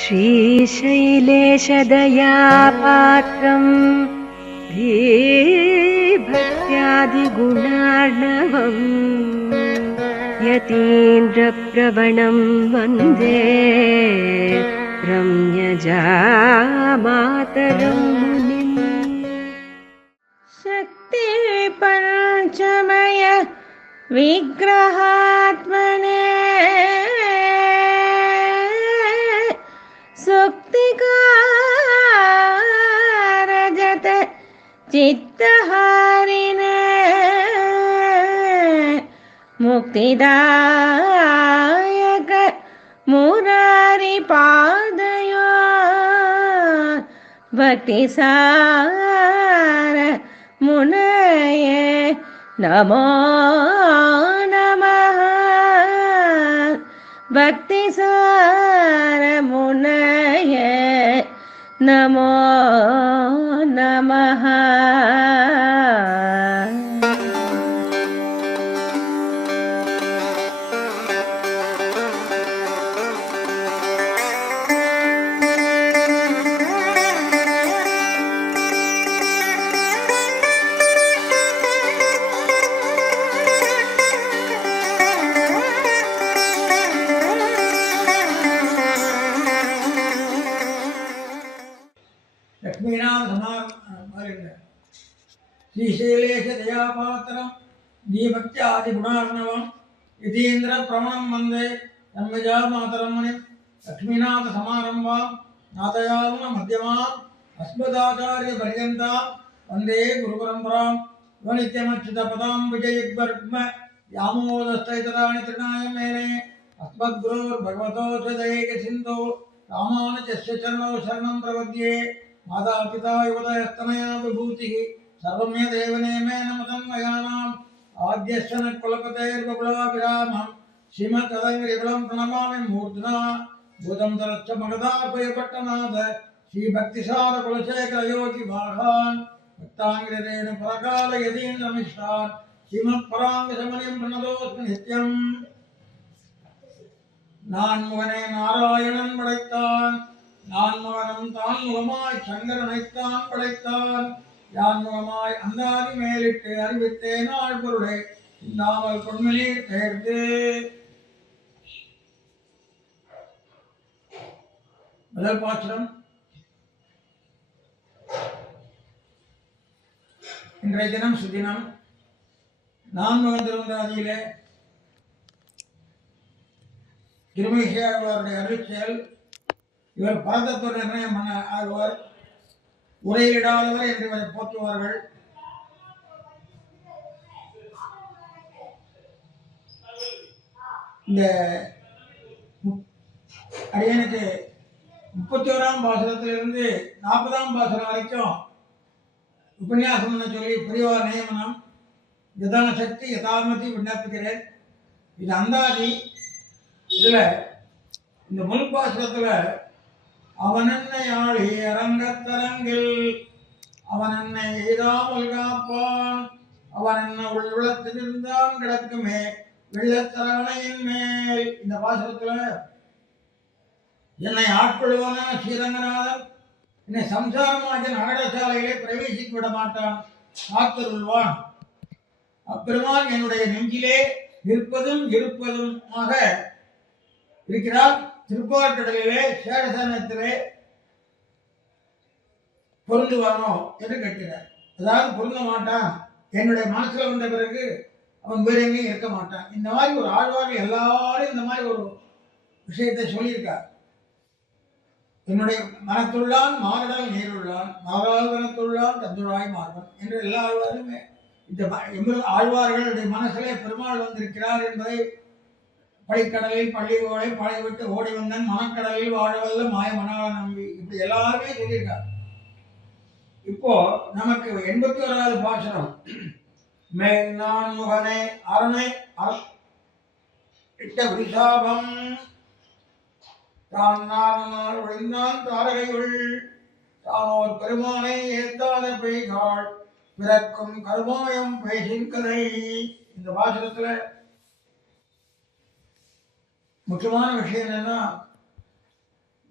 श्रीशैलेशदयापात्रम् धीभक्त्यादिगुणार्णवम् यतीन्द्रप्रवणं वन्दे रम्यजामातरं मुनिम्। शक्ति पञ्चमय विग्रहात्मने सुक्तिकारजत चित्तहारिणे मुक्तिदायक मुरारिपादयो भक्तिसार मुनये नमो नमः। भक्तिसार मुनये नमो नमः। श्रीशैलेशदयापात्रं दीभक्त्यादिगुणार्णवं यतीन्द्रप्रवणं वन्दे रम्यजामातरं मुनिं। लक्ष्मीनाथसमारम्भां नाथयामुनमध्यमाम् अस्मदाचार्यपर्यन्तां वन्दे गुरुपरम्परां। यो नित्यमच्युतपदाम्बुजयुग्मरुग्म व्यामोदस्थैतराणि तृणाय मेने अस्मद्गुरोर्भगवतोऽस्य दयैकसिन्धो रामानुजस्य चरणौ शरणं प्रपद्ये। माता पिता युवतयस्तनया विभूतिः सर्वम्य देवनेमेन मदन्मयानाम् आद्यस्य न कुलपतेर्वकुलाभिरामं श्रीमत्तदङ्गिरिकुलं प्रणमामि मूर्ध्ना भूतं तरच्च मगधापयपट्टनाथ श्रीभक्तिसारकुलशेखरयोगिवाहान् भक्ताङ्गिरेणुपरकालयतीन्द्रमिश्रान् श्रीमत्पराङ्गशमनिं प्रणतोऽस्मि नित्यम्। நான்முகனே நாராயணன் படைத்தான், நான்முகனும் தான்முகமாய் சங்கரனைத்தான் படைத்தான். யான்முகமாய் அந்தாதி மேலிட்டு அறிவித்தே நாள் பொருளை இல்லாமல் பொன்மலீர் பெயர்ந்து. முதல் பாசுரம். இன்றைய தினம் சுதினம். நான்முகன் திருவந்தாதியிலே திருமேசியாழ்வாருடைய அருட்செயல். இவர் பரதத்துவ நிர்ணயம் பண்ண ஆழ்வார், உரையிடாதவர் என்று இவரை போற்றுவார்கள். இந்த அடியனுக்கு 31ஆம் பாசுரத்திலிருந்து 40ஆம் பாசுரம் வரைக்கும் உபன்யாசம் சொல்லி பிரிவார் நியமனம் யதான சக்தி யதாமதி விண்ணப்பிக்கிறேன். இது அந்தாதி. இதுல இந்த முன் பாசுரத்துல அவன் என்னை ஆளி அரங்கத்தரங்கில் அவன் என்னை எய்தாமல் காப்பான், அவன் என்ன உள்ளத்திலிருந்தான் கிடக்குமே வெள்ளத்தரவணையின் மேல். இந்த பாசுரத்துல என்னை ஆட்கொள்வான ஸ்ரீரங்கநாதன் என்னை சம்சாரமாகிய நகரசாலையிலே பிரவேசிக்க விட மாட்டான், காத்தருள்வான். அப்பெருமான் என்னுடைய நெஞ்சிலே நிற்பதும் இருப்பதும் ஆக இருக்கிறார். திருப்பார்கடலிலே சேடசனத்திலே பொருந்துவானோ என்று கேட்கிறார். அதாவது பொருந்த மாட்டான், என்னுடைய மனசுல வந்த பிறகு அவன் வேற எங்கேயும் இருக்க மாட்டான். இந்த மாதிரி ஒரு ஆழ்வார்கள் எல்லாரும் இந்த மாதிரி ஒரு விஷயத்தை சொல்லியிருக்கார். என்னுடைய மனத்துள்ளான் மாரடல் நீருள்ளான் மாறால் மனத்துள்ளான் தந்துழாய் மார்பன் என்று எல்லா ஆழ்வாருமே இந்த ஆழ்வார்களுடைய மனசிலே பெருமாள் வந்திருக்கிறார் என்பதை பழிக்கடலில் பள்ளிகோளை பழை விட்டு ஓடி வந்தன் மனக்கடலில் வாழவல்ல மாய மணாள நம்பி, இப்படி எல்லாருமே சொல்லியிருக்கார். இப்போ நமக்கு 81வது பாசுரம். மேல் நான் முகனே அரணை இட்ட விசாபம் தான் நாள் ஒழிந்தான் தாரகையுள் தானோர் பெருமானை ஏத்தாத பெய்காள் பிறக்கும் கருமாயம் பேசின் கதை. இந்த பாசுரத்துல முக்கியமான விஷயம் என்னன்னா,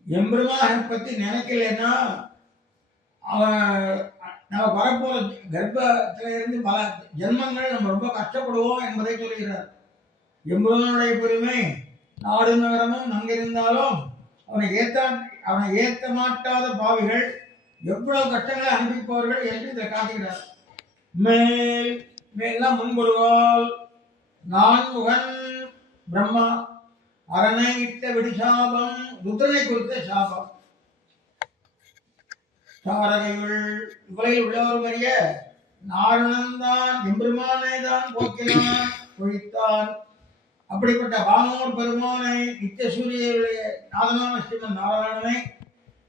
எம்பெருமானை பத்தி நினைக்கலன்னா அவன் நம்ம வரப்போற கர்ப்பத்துல இருந்து பல ஜென்மங்கள் நம்ம ரொம்ப கஷ்டப்படுவோம் என்பதை சொல்கிறார். எம்பெருமானுடைய பெருமை நாடு நகரமும் நங்கிருந்தாலும் அவனை ஏற்க மாட்டாத பாவிகள் எவ்வளவு கஷ்டங்களை அனுப்பிப்பவர்கள் என்று இதை காட்டுகிறார். மேல் மேலாம் முன்பொருவால் நான்முகன் பிரம்மா அரணை இட்ட விடிசாபம் ருத்ரனை குறித்த சாபம். சாரகையுள் உலகில் உள்ளவர் அறிய நாரணன்தான் எம்பெருமானை தான் போக்கினான் ஒழித்தான். அப்படிப்பட்ட வானோர் பெருமானை நித்திய சூரியனுடைய நாதனான ஸ்ரீமன் நாராயணனை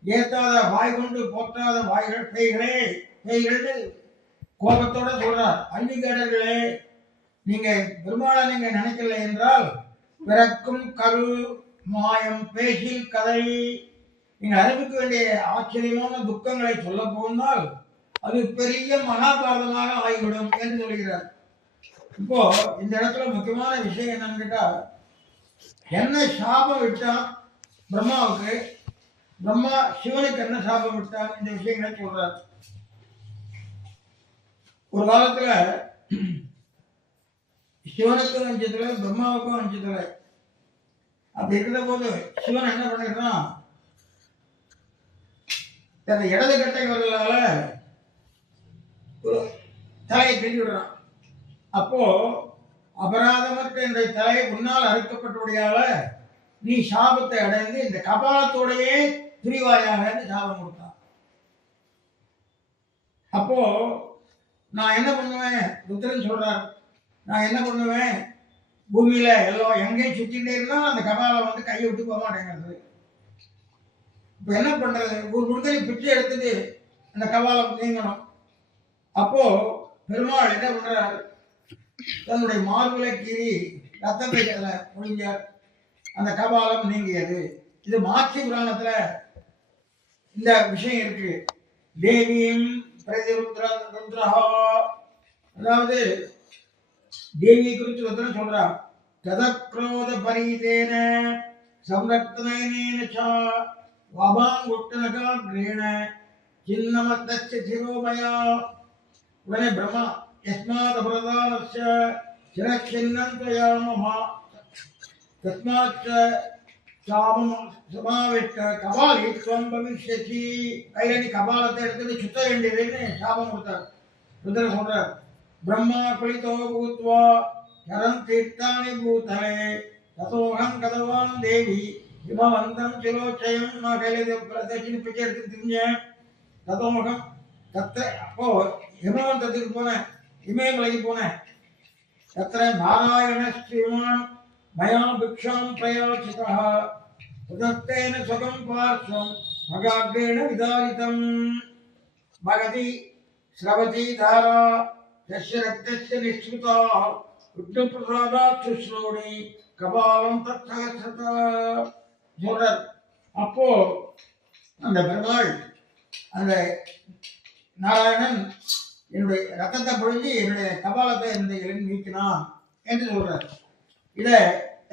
ஏத்தாத வாய் கொண்டு போற்றாத வாய்கள் பேய்கள் கோபத்தோட சொல்றார். அன்பிகேடர்களே, நீங்க பெருமாளை நீங்க நினைக்கல என்றால் பிறக்கும் கரு மாயம் பேசில் கதை நீங்கள் அறிவிக்க வேண்டிய ஆச்சரியமான துக்கங்களை சொல்ல போனால் அது பெரிய மகாபாரதமாக ஆகிவிடும் என்று சொல்கிறார். இப்போ இந்த இடத்துல முக்கியமான விஷயம் என்னன்னு கேட்டா, என்ன சாபம் விட்டான் பிரம்மாவுக்கு, பிரம்மா சிவனுக்கு என்ன சாபம் விட்டான், இந்த விஷயங்களை சொல்றார். ஒரு காலத்துல சிவனுக்கும் அஞ்சத்துல பிரம்மாவுக்கும் அஞ்சத்துல. அப்படி இருக்கிற போது சிவன் என்ன பண்ணிடுறான், தன் இடது கட்டை வரலால ஒரு தலையை கிள்ளி விடுறான். அப்போ அபராதமற்ற என்னுடைய தலையை முன்னால் அறுக்கப்பட்டபடியால நீ சாபத்தை அடைந்து இந்த கபாலத்தோடையே பிரிவாயாக சாபம் கொடுத்தான். அப்போ நான் என்ன பண்ணுவேன், ருத்ரன் சொல்றார், நான் என்ன பண்ணுவேன், பூமியில எல்லாம் எங்கேயும் சுத்திட்டே இருந்தா அந்த கபாலம் வந்து கையை விட்டு போக மாட்டேங்கிறது. இப்போ என்ன பண்றது, ஒரு முருகனை பிச்சை எடுத்துட்டு அந்த கபாலம் நீங்கணும். அப்போ பெருமாள் என்ன பண்றார், தன்னுடைய மார்புலை கீறி ரத்தத்தை முடிஞ்சார், அந்த கபாலம் நீங்கியது. இது மாட்சி புராணத்துல இந்த விஷயம் இருக்கு. தேவியும் பிரதிருத்ரஹா, அதாவது தேவியை குறித்து ருத்ரன் சொல்றார். கதக்ரோத பரீதேன சம்ரக்தனேன ச வாபாங்குட்டனகாக்ரேண சின்னமத்தஸ்ய சிரோமயா. உடனே பிரம்மா யஸ்மாத் அபரதானஸ்ய சிரச்சின்னம் த்வயா மமா தஸ்மாத் சாபம் சமாவிஷ்ட கபாலி ஸ்வம் பவிஷ்யசி. கையில நீ கபாலத்தை எடுத்துட்டு சுத்த வேண்டியதுன்னு சாபம் கொடுத்தார். ருத்ரன் சொல்றார், பிரம்மா குளிதோ பூத்வா கரம் தீர்த்தானி பூதலே ததோகம் கதவான் தேவி இமவந்தம் சிலோச்சயம். நான் கையில பிரதட்சிணி பிச்சை எடுத்து தெரிஞ்சேன். ததோகம் கத்த அப்போ ஹிமவந்தத்துக்கு போனேன், இமயமலைக்கு போனேன். தத்திர நாராயண ஸ்ரீமான் மயா பிக்ஷாம் பிரயாசிதா உதத்தேன சுகம் பார்ஸ்வம் மகாக்ரேண விதாரிதம். மகதி ஸ்ரவதி தாரா யஸ்ய ரக்தஸ்ய நிஷ்கிருதா விஷ்ணு பிரசாதாத் சுஸ்ரோணி கபாலம் தத்சகஸ்ரதா சொல்றார். அப்போ அந்த பெருமாள் அந்த நாராயணன் என்னுடைய ரத்தத்தை பொழிஞ்சு என்னுடைய கபாலத்தை என்னுடைய நீக்கினான் என்று சொல்றார். இத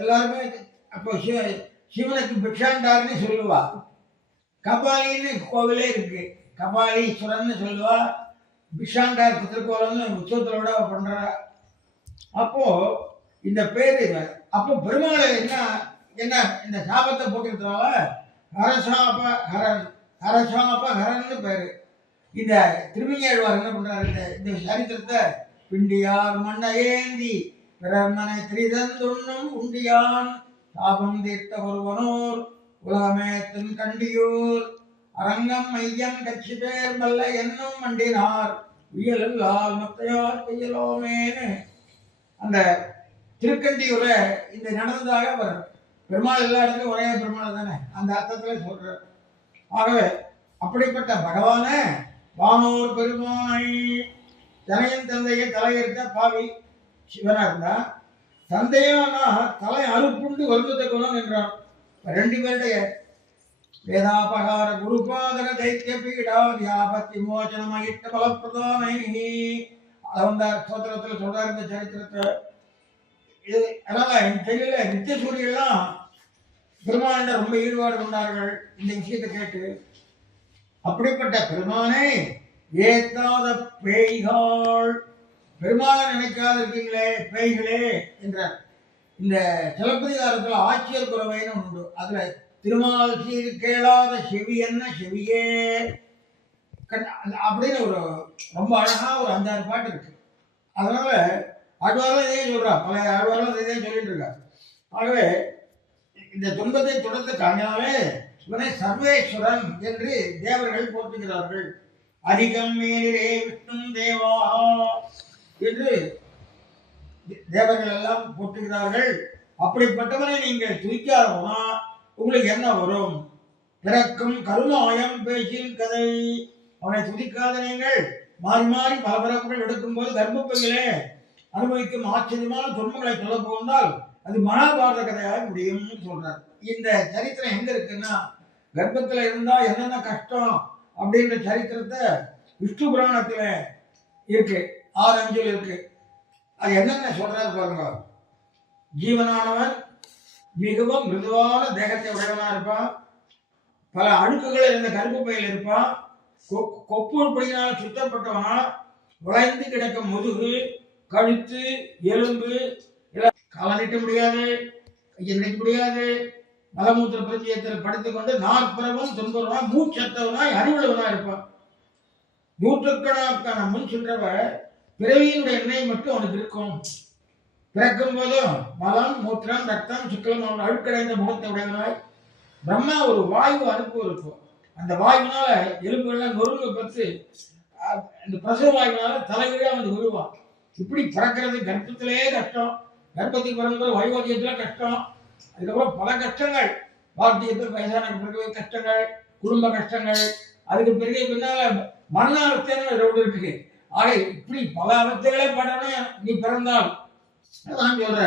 எல்லாருமே அப்போ சிவனுக்கு பிக்ஷாண்டார்னு சொல்லுவா. கபாலின்னு கோவிலே இருக்கு, கபாலீஸ்வரன் சொல்லுவா. பிக்ஷாண்டார் திருக்கோலம்னு உற்சவத்தோட பண்ற. அப்போ இந்த பேரு அப்போ பெருமாள் என்ன என்ன இந்த சாபத்தை போட்டிருக்கிறதால ஹரசாப ஹரன், ஹரசாப ஹரன்னு பேரு. இந்த திருமங்கேழ்வார் என்ன பண்றாரு, இந்த சரித்திரத்தை பிண்டியார் மண்ண ஏந்தி பிறர்மனை திரிதந்துண்ணும் உண்டியான் சாபம் தீர்த்த ஒருவனோர் உலகமே தின் கண்டியூர் அரங்கம் மையம் கட்சி பேர் வல்ல என்னும் மண்டினார் உயலால் மத்தையார் பெய்யலோமேன்னு அந்த திருக்கண்டியூர இந்த நடந்ததாக அவர் பெருமாள் எல்லா இடத்துலையும் ஒரே பெருமாள் தானே, அந்த அர்த்தத்துல சொல்றார். ஆகவே அப்படிப்பட்ட பகவான வானோர் பெருமானை தனையின் தந்தையை தலையெடுத்த பாவி சிவனா இருந்தா, தந்தையானா தலை அறுப்புண்டு வருத்தத்தை குணம் என்றான். ரெண்டு பேருடைய வேதாபகார குருபாதக தைத்திய பீடா வியாபத்தி மோச்சனமயிட்ட பலப்பிரதானை அதை வந்த சோத்திரத்தில் சொல்றாரு இந்த சரித்திரத்தை. இது அதனால எனக்கு தெரியல, நித்திய சூரியெல்லாம் பெருமான் ரொம்ப ஈடுபாடு கொண்டார்கள் இந்த விஷயத்தை கேட்டு. அப்படிப்பட்ட பெருமானை ஏத்தாத பேய்கள், பெருமானை நினைக்காத இருக்கீங்களே பேய்களே என்றார். இந்த சிலப்பதிகாரத்தில் ஆட்சியர் குறவைன்னு உண்டு. அதுல திருமால் சீர் கேளாத செவி என்ன செவியே அப்படின்னு ஒரு ரொம்ப அழகா ஒரு 5-6 பாட்டு இருக்கு. அதனால ஆழ்வார்கள் இதே சொல்றா, பல ஆழ்வார்கள் இதே சொல்லிட்டு இருக்காரு. ஆகவே இந்த துன்பத்தை தொடர்ந்து காணாலே இவனை சர்வேஸ்வரன் என்று தேவர்கள் போற்றுகிறார்கள். அதிகம் மேலிரே விஷ்ணு தேவா என்று தேவர்கள் எல்லாம் போற்றுகிறார்கள். அப்படிப்பட்டவனை நீங்கள் துதிக்காதவனா உங்களுக்கு என்ன வரும்? பிறக்கும் கருமாயம் பேச்சில் கதை. அவனை துதிக்காத நீங்கள் மாறி மாறி பல பிறப்புகள் எடுக்கும் போது கர்ப்பப்பையிலே அனுபவிக்கும் ஆச்சரியமான துன்பங்களை சொல்ல போவதால் அது மகாபாரத கதையாக முடியும் சொல்றார். இந்த சரித்திரம் எங்க இருக்குன்னா, கர்ப்பத்துல இருந்தா என்னென்ன கஷ்டம் அப்படின்ற சரித்திரத்தை விஷ்ணு புராணத்துல இருக்கு. 6 அஞ்சல் இருக்கு. அது என்னென்ன சொல்றாரு பாருங்க. ஜீவனானவன் மிகவும் மிருதுவான தேகத்தை உடையவனா இருப்பான். பல அழுக்குகள் இருந்த கர்ப்பப்பையில் இருப்பான். கொப்பு உருப்படியினால் சுத்தப்பட்டவனா, வளைந்து கிடக்கும் முதுகு, கழுத்து, எலும்பு கால நீட்ட முடியாது, கையை நீட்ட முடியாது. மலமூத்திர பிரத்தியத்தில் படுத்துக்கொண்டு நாற்பரவும் துன்புறவனா, மூச்சத்தவனாய் அறிவுள்ளவனா இருப்பான். நூற்றுக்கணக்கான முன் சென்றவர் பிறவியினுடைய எண்ணெய் மட்டும் அவனுக்கு இருக்கும். பிறக்கும் போதும் மலம், மூத்திரம், ரத்தம், சுக்லம் அவன் அழுக்கடைந்த முகத்தை உடையவனாய் பிரம்மா ஒரு வாயு அனுப்பு இருக்கும். அந்த வாயுனால எலும்புகள்லாம் நொறுங்க பத்து இந்த பிரசவ வாயுனால தலைகீழ வந்து விழுவான். இப்படி பிறக்கிறது கர்ப்பத்திலேயே கஷ்டம். கர்ப்பத்துக்கு பிறந்த வைவோதியத்துல கஷ்டம். அதுக்கப்புறம் பல கஷ்டங்கள். வார்த்தியத்தில் வயசான பிறகு கஷ்டங்கள், குடும்ப கஷ்டங்கள். அதுக்கு பிறகு பின்னால மரண அவஸ்தைன்னு ஒன்று இருக்கு. ஆக இப்படி பல அவஸ்தைகளே படணும் நீ பிறந்தால். அதான் சொல்ற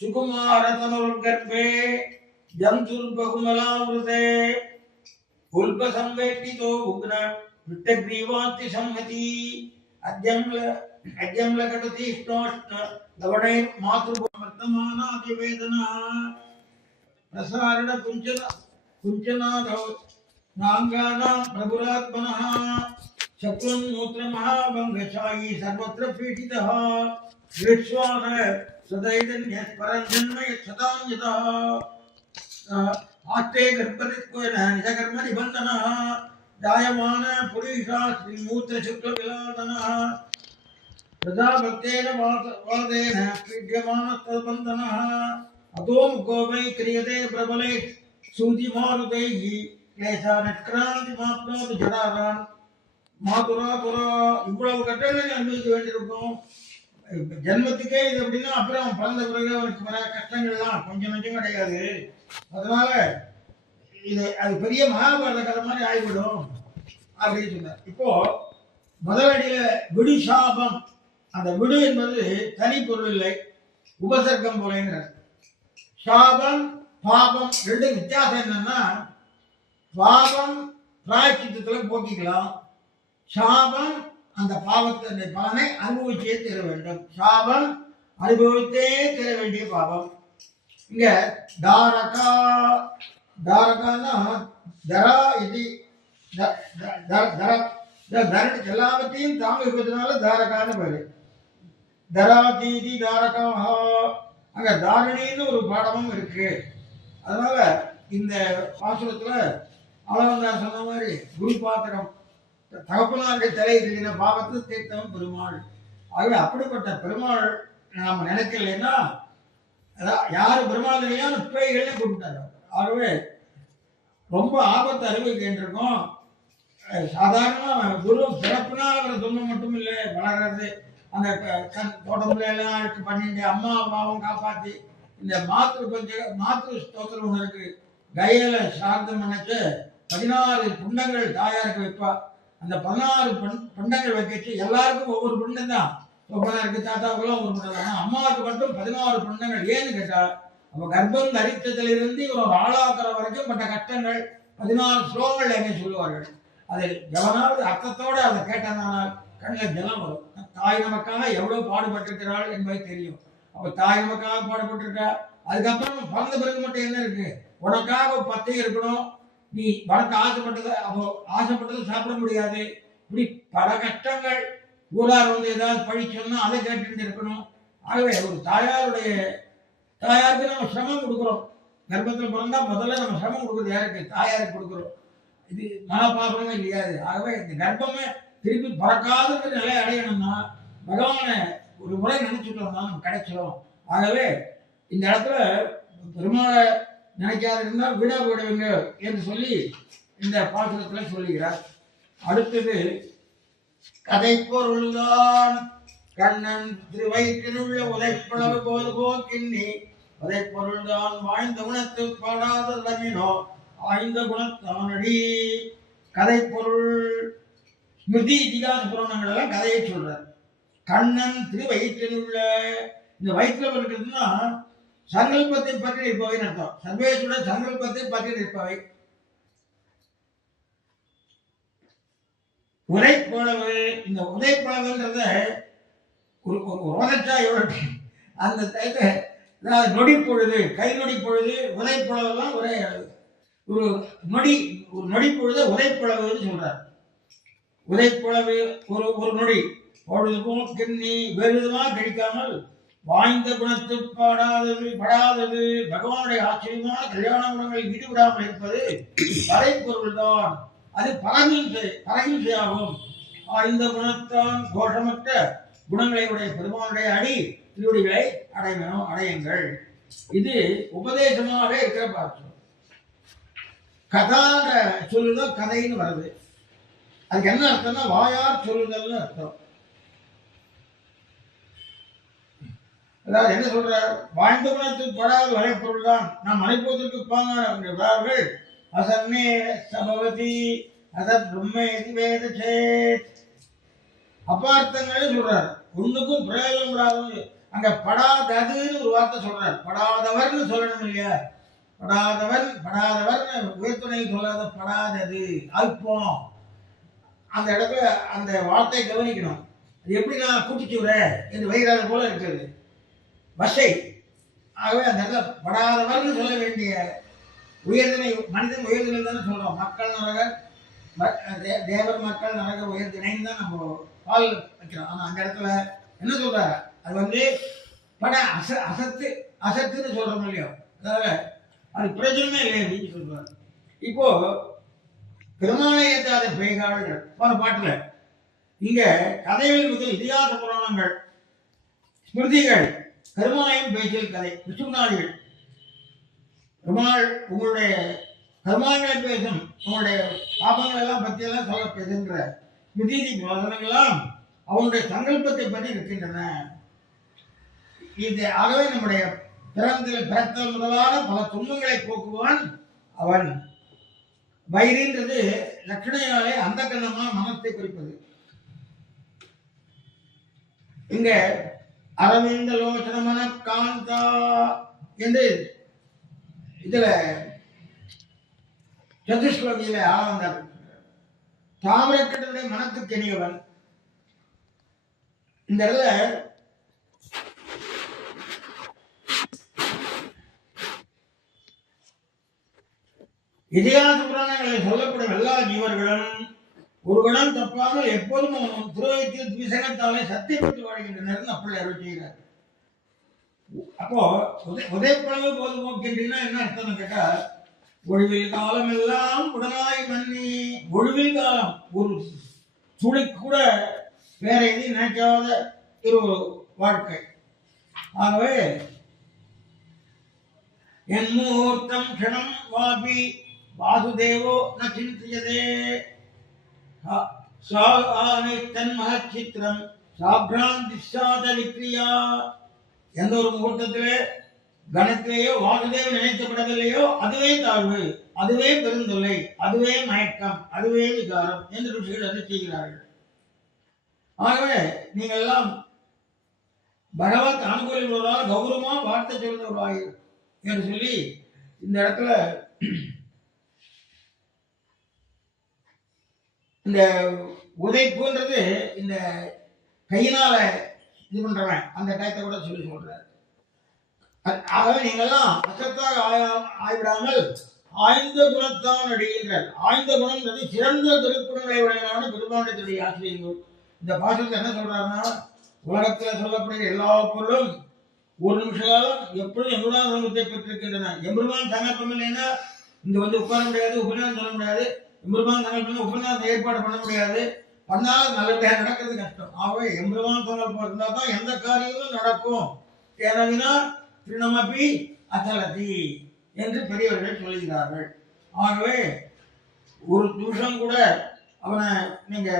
சுகுமாரதனுர் கர்ப்பே ஜந்துர் பகுமலாவிருதே உல்ப சம்வேட்டிதோ உக்ன விட்டக்ரீவாந்தி சம்மதி அத்யம்ல கடதி ஸ்னோஷ்ண லவணை மாத்ருபவர்த்தமானாதி வேதனா பிரசாரண குஞ்சநாதோ நாங்கானாம் பிரபுராத்மனः சக்ரம் மூத்திர மகாபங்கசாயி சர்வத்திர பீடிதः விஸ்வான சதைதன்ய பரஞ்சன்மய சதான்யதः ஆஸ்தே கர்ப்பரித்வன நிஜகர்ம நிபந்தனः ஜாயமான புரீஷா ஸ்ரீ மூத்திர சுக்ல விலாதனः பிரஜாபக்தேன வாதேன பீட்யமான தபந்தனः அதோ முகோவை கிரியதே பிரபலே சூதி மாருதைஹி லேசா நட்கிராந்தி மாப்னோது ஜடாரான் மாதுரா புரா. இவ்வளவு கட்டளை அனுபவிக்க வேண்டியிருக்கும். ஜென்மத்துக்கே இது அப்படின்னா அப்புறம் பிறந்த பிறகு அவனுக்கு வர கஷ்டங்கள்லாம் கொஞ்சம் கொஞ்சம் கிடையாது. அதனால இது அது பெரிய மகாபாரத கதை மாதிரி ஆகிவிடும் அப்படின்னு சொன்னார். இப்போ முதலடியில விடு சாபம். அந்த விடு என்பது தனி பொருள் இல்லை, உபசர்க்கம் போலங்கிறார். சாபம் பாபம் ரெண்டு வித்தியாசம் என்னன்னா, பாபம் பிராயச்சித்தத்துல போக்கிக்கலாம், சாபம் அந்த பாவத்தை பலனை அனுபவிச்சே தர வேண்டும். சாபம் அனுபவித்தே தர வேண்டிய பாவம். இங்க தாரகா தாரகான்னா தரா இது எல்லாவற்றையும் தாங்க இருக்கிறதுனால தாரகான்னு பேரு. தராதீதி தாரகா. அங்க தாரணின்னு ஒரு பாடமும் இருக்கு. அதனால இந்த பாசுரத்துல அளவந்தான் சொன்ன மாதிரி குரு பாத்திரம் தகப்பனாருடைய தலையின பாவத்தை தீர்த்தவன் பெருமாள். ஆகவே அப்படிப்பட்ட பெருமாள் நாம நினைக்கலைன்னா யாரு பெருமாள் தெரியாம பேய்கள்னு கூப்பிட்டாரு. ஆகவே ரொம்ப ஆபத்து அனுபவிக்கின்றிருக்கோம். சாதாரணமா குரு பிறப்பினால் அவரை துன்பம் மட்டும் இல்லை வளர்றது. அந்த தோட்டத்துல எல்லாம் இருக்கு பண்ணிட்டு அம்மா அப்பாவும் காப்பாத்தி இந்த மாத்ரு ஸ்தோத்திரம் ஒன்று இருக்கு. கயல சார்த்தம் நினைச்சு 16 புண்டங்கள் தாயாருக்கு வைப்பா. அந்த 16 புண்டங்கள் வைக்கச்சு எல்லாருக்கும் ஒவ்வொரு புண்டம் தான். இருக்கு தாத்தாவுக்குலாம் ஒரு புண்டம் தான். அம்மாவுக்கு மட்டும் 16 புண்டங்கள். ஏன்னு கேட்டா அப்ப கர்ப்பம் தரித்ததிலிருந்து ஒரு ஆளாக்குற வரைக்கும் பட்ட கஷ்டங்கள் 16 ஸ்லோகங்கள் எங்க சொல்லுவார்கள். அதை எவனாவது அர்த்தத்தோடு அதை கேட்டனால் கண்ணில் ஜலம் வரும். தாய் நமக்காக எவ்வளவு பாடுபட்டிருக்கிறாள் என்பது தெரியும். அப்ப தாய் நமக்காக பாடுபட்டிருக்கா. அதுக்கப்புறம் பிறந்த பிறகு மட்டும் என்ன இருக்கு, உனக்காக பத்தே இருக்கணும், நீ உனக்கு ஆசைப்பட்டதை சாப்பிட முடியாது, இப்படி பல கஷ்டங்கள். ஊரார் வந்து ஏதாவது பழி சொன்னா அதை கேட்டுட்டு இருக்கணும். ஆகவே ஒரு தாயாருக்கு நம்ம சிரமம் கொடுக்குறோம். கர்ப்பத்தில் பிறந்தா முதல்ல நம்ம சிரமம் கொடுக்குறது யாருக்கு? தாயாருக்கு கொடுக்குறோம். இது மகாபாபமே இல்லையா? ஆகவே இந்த கர்ப்பமே திருப்பி பிறக்காதுங்கிற நிலை அடையணும்னா பகவானை ஒரு முறை நினைச்சுட்டோம்னா நம்ம கிடைச்சிடும். ஆகவே இந்த இடத்துல பெருமாளை நினைக்காது இருந்தால் விட விடுவீங்க என்று சொல்லி இந்த பாசுரத்தில் சொல்லுகிறார். அடுத்தது கதை பொருள்தான் கண்ணன் திருவயிற்றினுள்ள உதைப்பளவு போது போக்கின்னி அதை பொருள்தான் வாழ்ந்த குணத்து பாடாத தன்னினோ ஆய்ந்த குணத்தானடி. கதை பொருள் ஸ்மிருதி இதிகாச புராணங்கள் எல்லாம் கதையை சொல்றார். கண்ணன் திருவயிற்றினுள்ள, இந்த வயிற்றுல இருக்கிறதுனா சங்கல்பத்தை பற்றி நிற்பவை அர்த்தம். சர்வேசுடன் சங்கல்பத்தை பற்றி நிற்பவை. உரைப்பளவு, இந்த உதைப்பளவுன்றத ஒரு ரோதச்சாயோட அந்த டைத்தை நொடி பொழுது, கை நொடி பொழுது, உதைப்பளவெல்லாம் ஒரே ஒரு நொடி பொழுது உதைப்பளவுன்னு சொல்றார். உதைப்பளவு ஒரு நொடி பொழுதும் கிண்ணி வேறு விதமாக கழிக்காமல் வாய்ந்த குணத்து படாதது பகவானுடைய ஆச்சரியமான கல்யாண குணங்களில் ஈடுபடாமல் இருப்பது கலைப்பொருள் தான். அது பரகில்சையாகும். இந்த குணத்தான் தோஷமற்ற குணங்களை உடைய பெருமானுடைய அடி திருவடிகளை அடையுங்கள். இது உபதேசமாக இருக்கிற பார்க்கிறோம். கதான்ற சொல்லுதல் கதைன்னு வருது. அதுக்கு என்ன அர்த்தம்னா வாயார் சொல்லுதல்னு அர்த்தம். அதாவது என்ன சொல்ற, வாழ்ந்த குணத்தில் படாத வரைப்பொருள் தான் நாம் அனுப்புவதற்கு பாங்கார்கள். அசன்னே சபவதி அசத் பிரம்மேதி வேத சேத். அப்பார்த்தங்களே சொல்றார். ஒண்ணுக்கும் பிரயோஜனம் படாதவங்க. அங்க படாததுன்னு ஒரு வார்த்தை சொல்றார். படாதவர்னு சொல்லணும் இல்லையா? படாதவர் உயர்த்துணை சொல்லாத படாதது அல்பம். அந்த இடத்துல அந்த வார்த்தையை கவனிக்கணும். அது எப்படி நான் கூட்டிச்சுறேன் என்று வயிறாத போல இருக்குது வசை. ஆகவே அந்த இடத்துல படாதவர்னு சொல்ல வேண்டிய உயர்தினை, மனிதன் உயர்தினை தானே சொல்றோம். மக்கள் நரகர், தேவர் மக்கள் நரக உயர்தினைன்னு தான் நம்ம பால் வைக்கிறோம். ஆனா அந்த இடத்துல என்ன சொல்றாரு, அது வந்து அசத்துன்னு சொல்றோம் இல்லையோ, அதாவது அது பிரயோஜனமே இல்லை அப்படின்னு சொல்றாரு. இப்போ பெருமாளையத்தாத பேய்காடுகள் போன பாட்டுல இங்க கதைகள் முதல் இதிகாச புராணங்கள் ஸ்மிருதிகள் கருமாயம் பேச்சில் கதை விசுநாளிகள் பெருமாள் உங்களுடைய கர்மாங்களை பேசும், உங்களுடைய பாபங்கள் எல்லாம் பற்றி எல்லாம் சொல்ல பேசுகின்ற விதி வசனங்கள்லாம் அவனுடைய சங்கல்பத்தை பற்றி இருக்கின்றன. இது ஆகவே நம்முடைய பிறத்தல் முதலான பல துன்பங்களை போக்குவான் அவன். வயிறுன்றது லட்சணையாலே அந்த கண்ணமான மனத்தை குறிப்பது. இங்க அரவிந்த லோச்சன மன காந்தா என்று இதுல சதுஸ்லோகியில ஆனந்தார் தாமரக்கடனுடைய மனத்துக்கு இனியவன். இந்த இடத்துல இதிகாச புராணங்களில் சொல்லப்படும் எல்லா ஜீவர்களும் ஒரு கணம் தப்பாமல் எப்போதும் அவன் புரோகித்தில் விசனத்தாலே சத்தியப்பட்டு வாழ்கின்றனர் அப்படி அருள் செய்கிறார். அப்போ உதயப்பளவு போது போக்கின்றீங்கன்னா என்ன அர்த்தம்னு கேட்டா, ஒழிவில் காலம் எல்லாம் உடனாய் மன்னி, ஒழிவில் காலம் ஒரு துளி கூட வேற எதையும் நினைக்காத ஒரு வாழ்க்கை. ஆகவே என் முகூர்த்தம் க்ஷணம் வாபி வாசுதேவோ ந சிந்தியதே தன் மகச்சித்திரம் சாப்ராந்தி சாத விக்ரியா. எந்த ஒரு முகூர்த்தத்திலே கணத்திலேயோ வாசுதேவன் நினைக்கப்படவில்லையோ அதுவே தாழ்வு, அதுவே பெருந்தொல்லை, அதுவே மயக்கம், அதுவே விகாரம் என்று ருஷிகள் அதை செய்கிறார்கள். ஆகவே நீங்கள் எல்லாம் பகவத் அனுகூலிவர்களால் கௌரவமா வார்த்தை சொல்றவர்களாக என்று சொல்லி இந்த இடத்துல இந்த உதைப்புன்றது இந்த கையினால இது பண்றவன் அந்த டயத்தை கூட சொல்லி சொல்றாரு. ஆகவே நீங்கள்லாம் அசத்தாக ஆய்விடாமல் ஆய்ந்த குணத்தான் அடியுங்கள். ஆய்ந்த குணம்ன்றது சிறந்த திருக்குறளை உடையவரான பெருமாண்டத்துடைய ஆசிரியர்கள். இந்த பாசத்தை என்ன சொல்றாருன்னா, உலகத்தில் சொல்லக்கூடிய எல்லா பொருளும் ஒரு நிமிஷ காலம் எப்பொழுதும் எம்பெருமான் சமூகத்தை பெற்றிருக்கின்றன. எம்பெருமான் சங்கல்பம் இல்லைன்னா இங்க உட்கார முடியாது, உபநயனம் சொல்ல முடியாது. எம்பெருமான் சங்கல்பம் உபநயனத்தை ஏற்பாடு பண்ண முடியாது. பண்ணாலும் நல்லபடியாக நடக்கிறது கஷ்டம். ஆகவே எம்பெருமான் சங்கல்பம் இருந்தால் தான் எந்த காரியமும் நடக்கும். ஏனவினா திருநமப்பி அச்சலத்தி என்று பெரியவர்கள் சொல்லுகிறார்கள். ஆகவே ஒரு நிமிஷம் கூட அவனை நீங்க